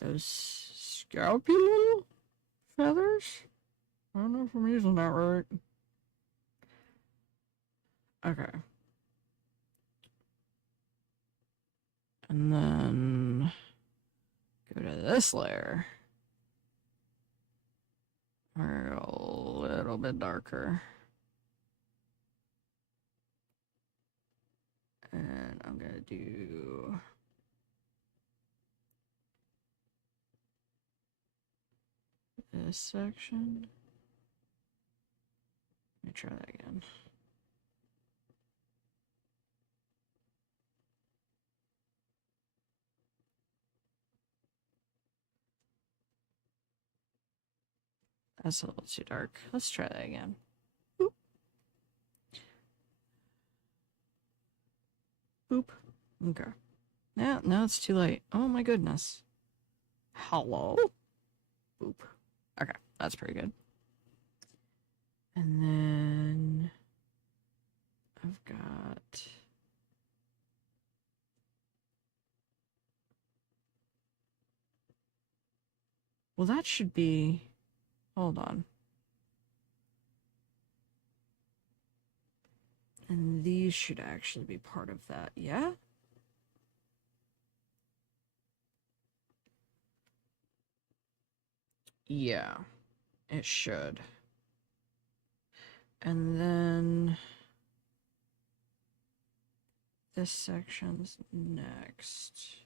those scalpy little feathers. I don't know if I'm using that right. Okay. And then go to this layer. We're a little bit darker. And I'm gonna do this section. Let me try that again. That's a little too dark. Let's try that again. Boop. Boop. Okay. Yeah, now it's too late. Oh my goodness. Hello? Boop. Okay, that's pretty good. And then I've got well, that should be hold on. And these should actually be part of that, yeah? Yeah, it should. And then this section's next.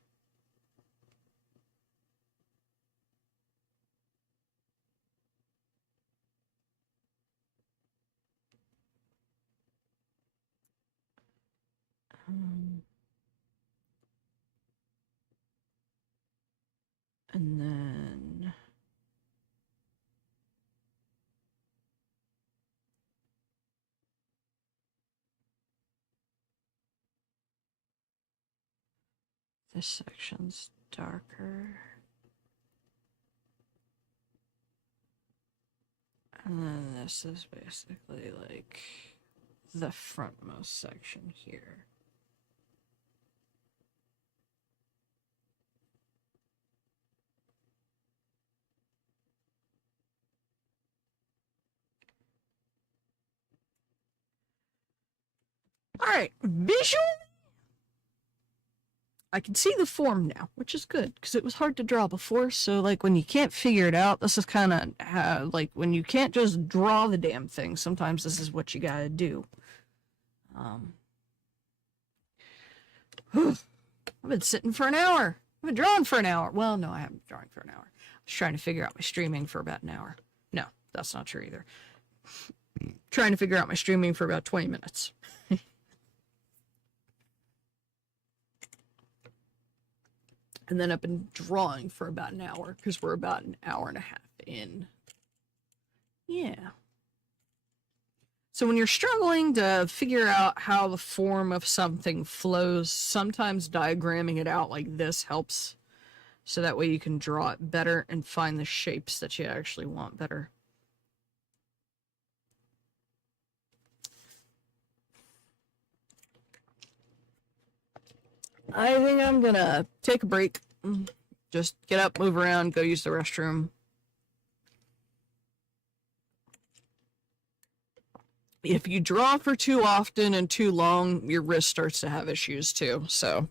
And then this section's darker. And then this is basically like the frontmost section here. Alright, visually, I can see the form now, which is good, because it was hard to draw before, so, like, when you can't figure it out, this is kind of, like, when you can't just draw the damn thing, sometimes this is what you gotta do. I've been sitting for an hour. I've been drawing for an hour. Well, no, I haven't been drawing for an hour. I was trying to figure out my streaming for about an hour. No, that's not true either. Trying to figure out my streaming for about 20 minutes. And then I've been drawing for about an hour because we're about an hour and a half in. Yeah. So when you're struggling to figure out how the form of something flows, sometimes diagramming it out like this helps. So that way you can draw it better and find the shapes that you actually want better. I think I'm gonna take a break. Just get up, move around, go use the restroom. If you draw for too often and too long, your wrist starts to have issues too, so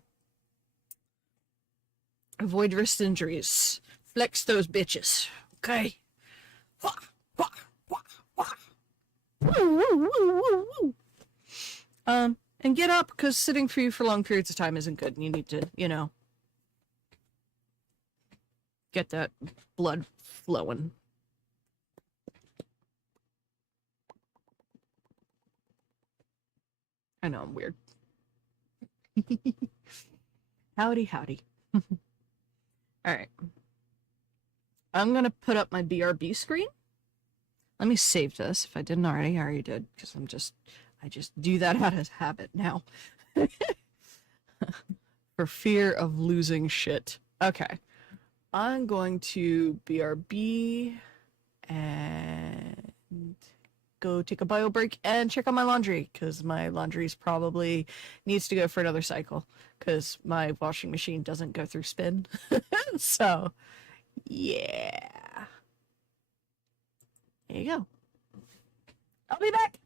avoid wrist injuries. Flex those bitches, okay? And get up, because sitting for you for long periods of time isn't good. And you need to, you know, get that blood flowing. I know I'm weird. Howdy, howdy. All right. I'm going to put up my BRB screen. Let me save this. If I didn't already, I already did, because I just do that out of habit now. For fear of losing shit. Okay. I'm going to BRB and go take a bio break and check on my laundry, because my laundry's probably needs to go for another cycle, because my washing machine doesn't go through spin. So, yeah. There you go. I'll be back.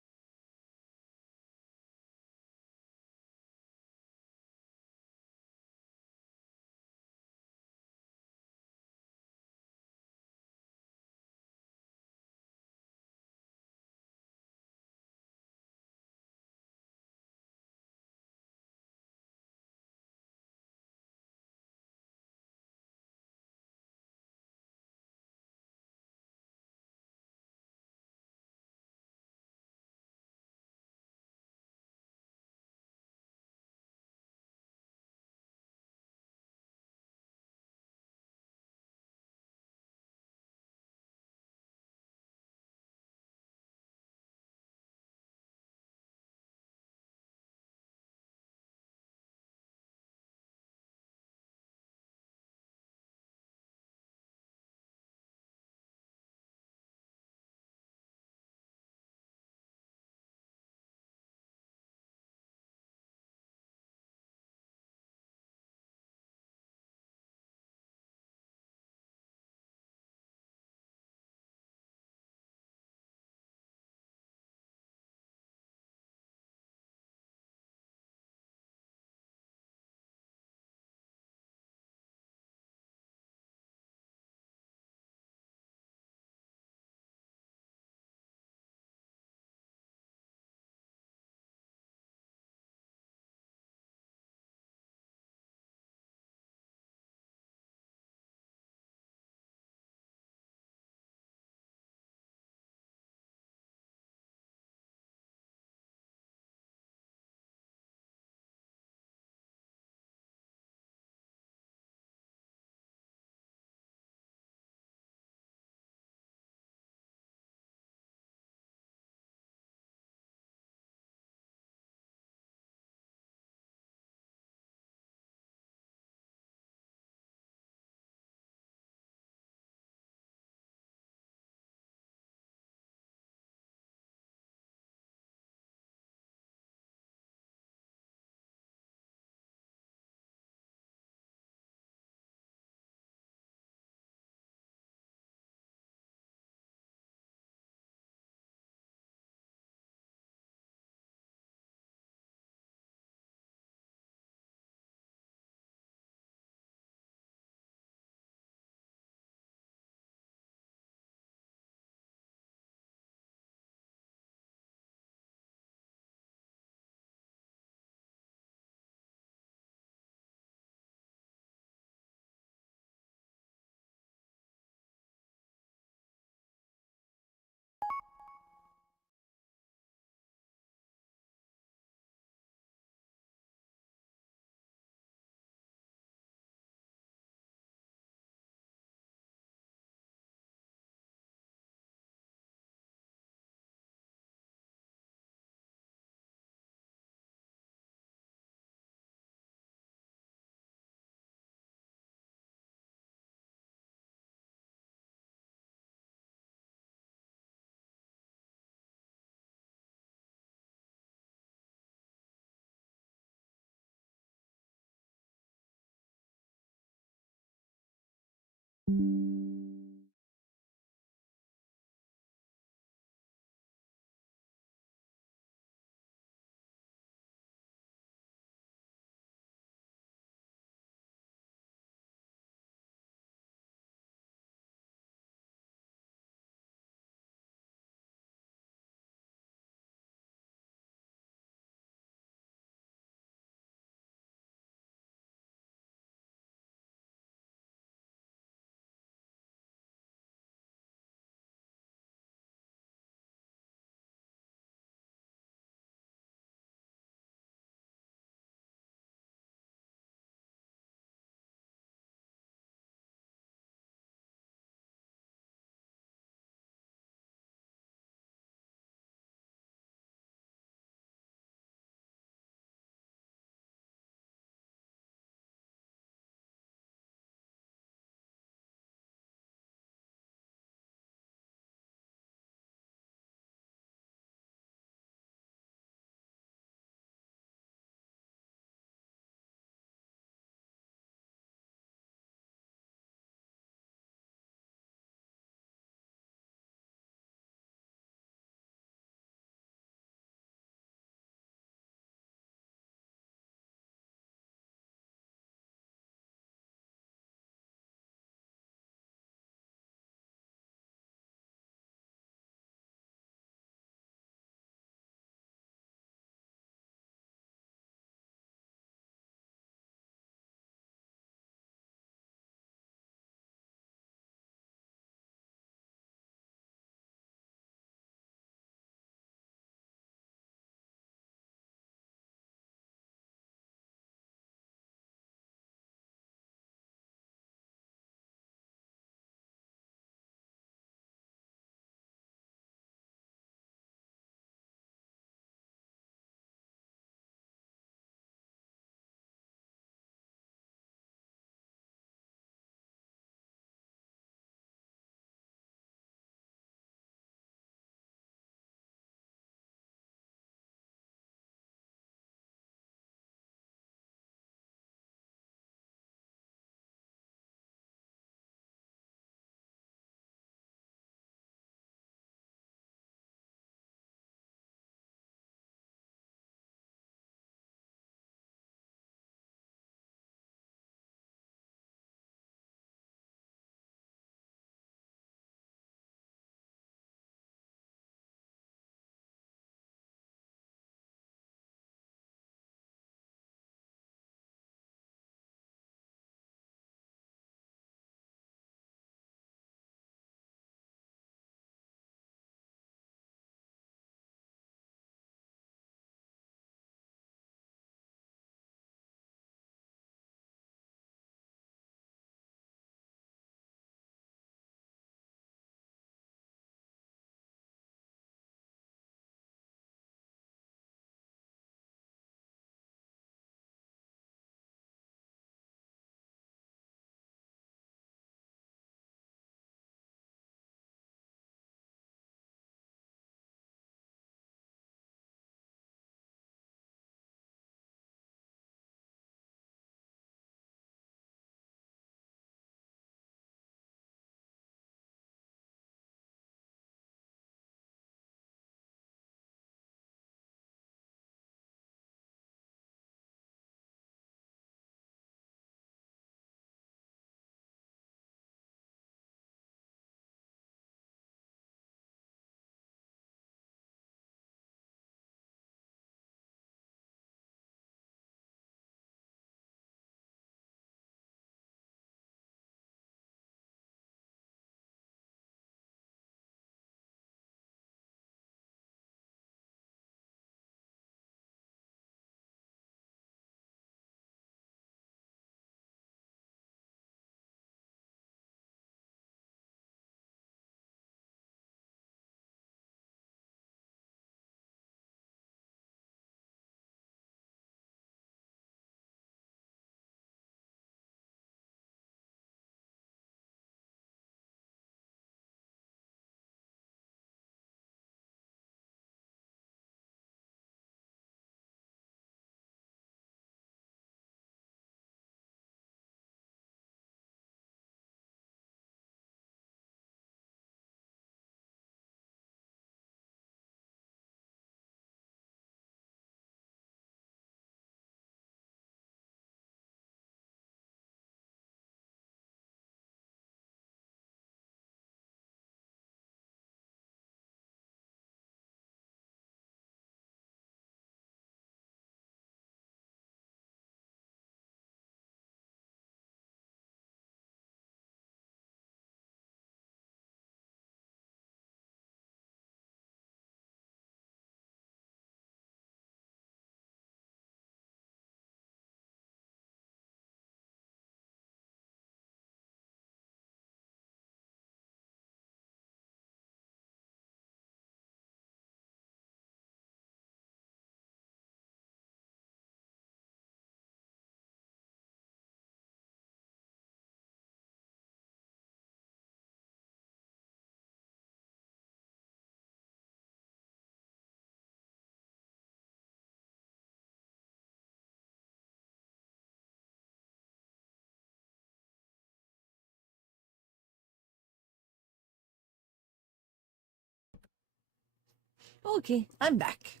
Okay, I'm back.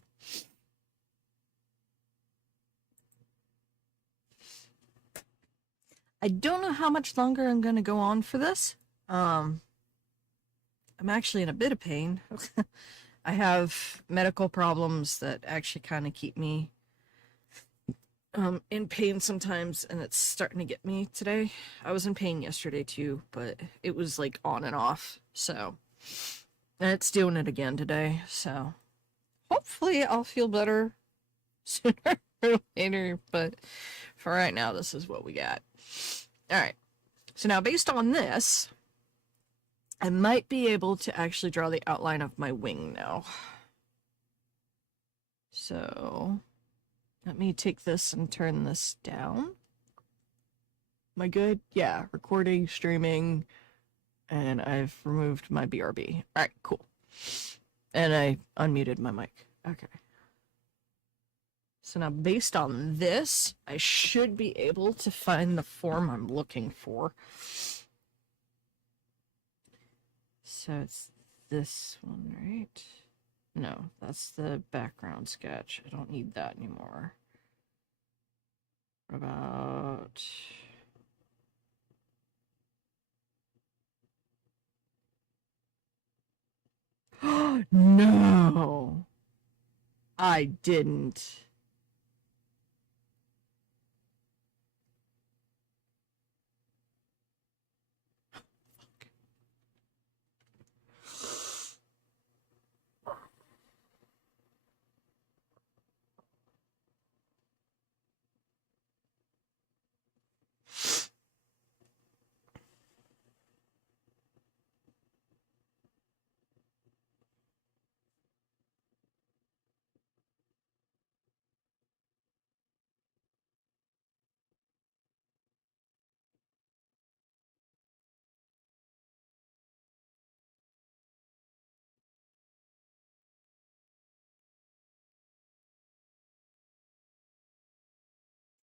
I don't know how much longer I'm gonna go on for this. I'm actually in a bit of pain. I have medical problems that actually kind of keep me in pain sometimes, and it's starting to get me today. I was in pain yesterday too, but it was like on and off. So, and it's doing it again today. So, hopefully, I'll feel better sooner or later. But for right now, this is what we got. All right. So now, based on this, I might be able to actually draw the outline of my wing now. So let me take this and turn this down. Am I good? Yeah, recording, streaming, and I've removed my BRB. All right, cool. And I unmuted my mic. Okay. So now based on this, I should be able to find the form I'm looking for. So it's this one, right? No, that's the background sketch. I don't need that anymore. What about... No! I didn't.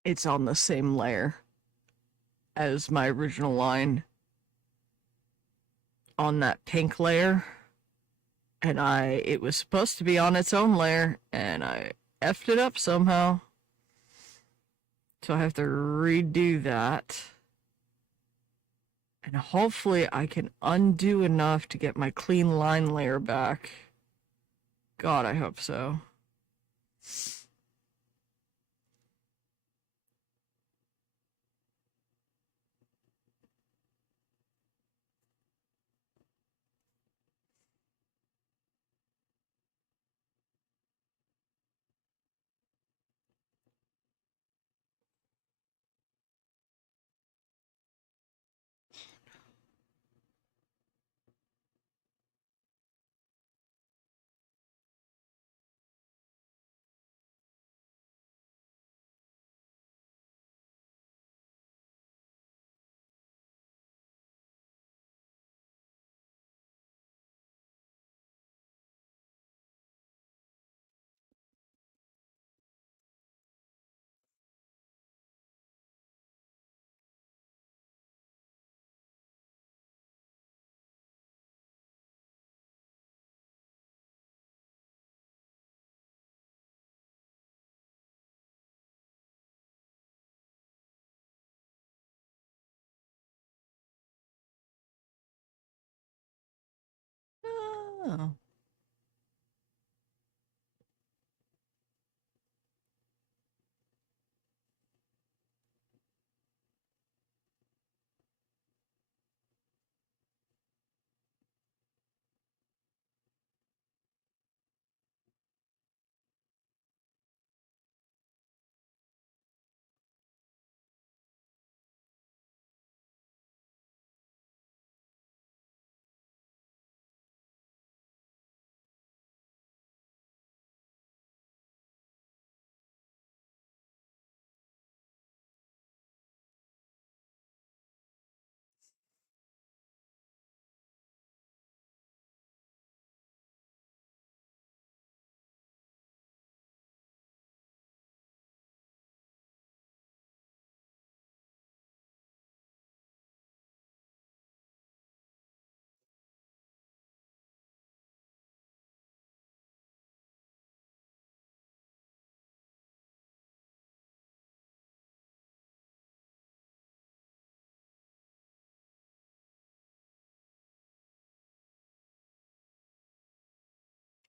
It's on the same layer as my original line on that pink layer. And it was supposed to be on its own layer, and I effed it up somehow. So I have to redo that. And hopefully I can undo enough to get my clean line layer back. God, I hope so. Oh.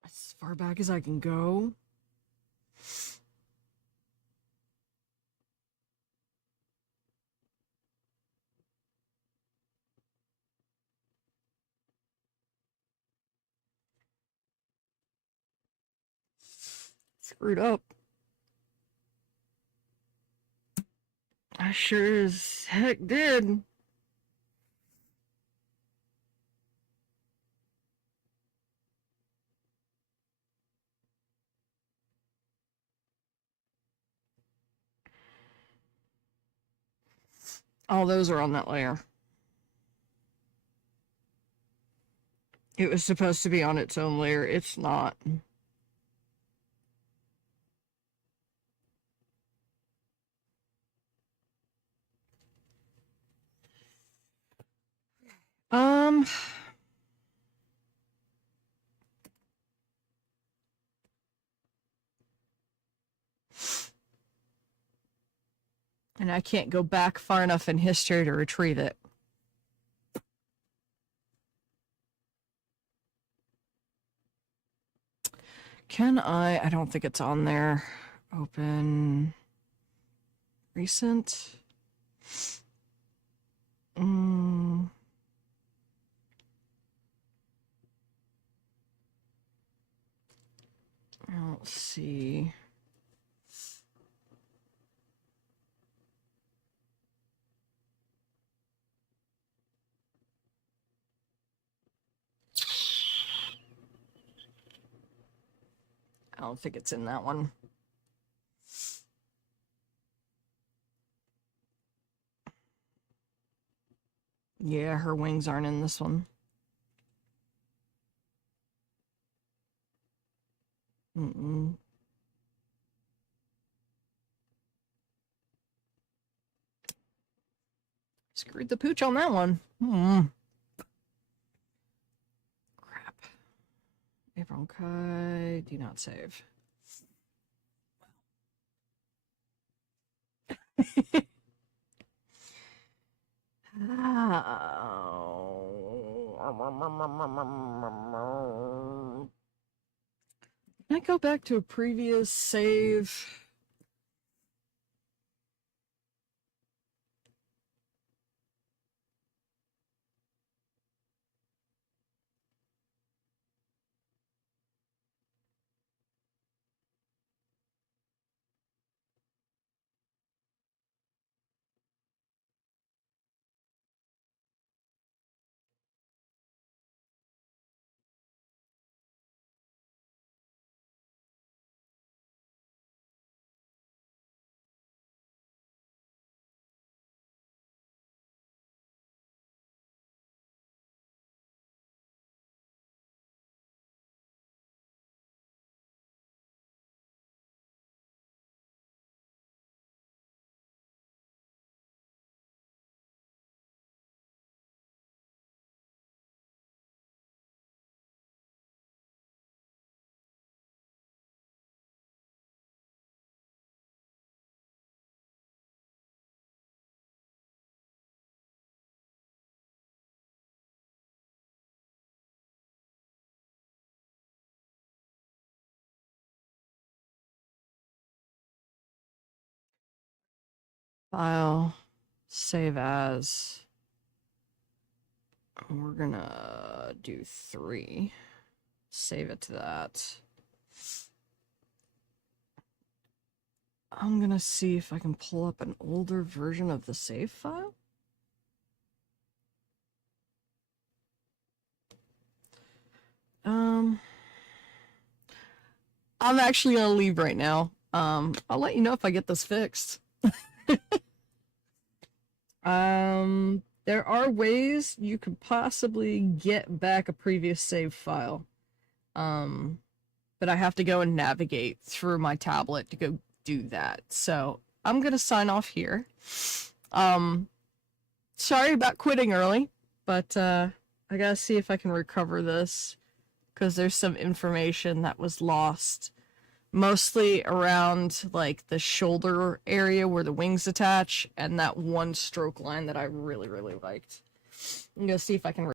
As far back as I can go. Screwed up. I sure as heck did. All those are on that layer. It was supposed to be on its own layer. It's not. And I can't go back far enough in history to retrieve it. Can I don't think it's on there. Open. Recent. Let's see. I don't think it's in that one. Yeah, her wings aren't in this one. Screwed the pooch on that one. Crap. Avron Kai, do not save. Can I go back to a previous save? File, save as. We're gonna do 3. Save it to that. I'm gonna see if I can pull up an older version of the save file. I'm actually gonna leave right now. I'll let you know if I get this fixed. There are ways you could possibly get back a previous save file. But I have to go and navigate through my tablet to go do that. So I'm gonna sign off here. Sorry about quitting early, but I gotta see if I can recover this, because there's some information that was lost, mostly around like the shoulder area where the wings attach and that one stroke line that I really liked. I'm gonna see if I can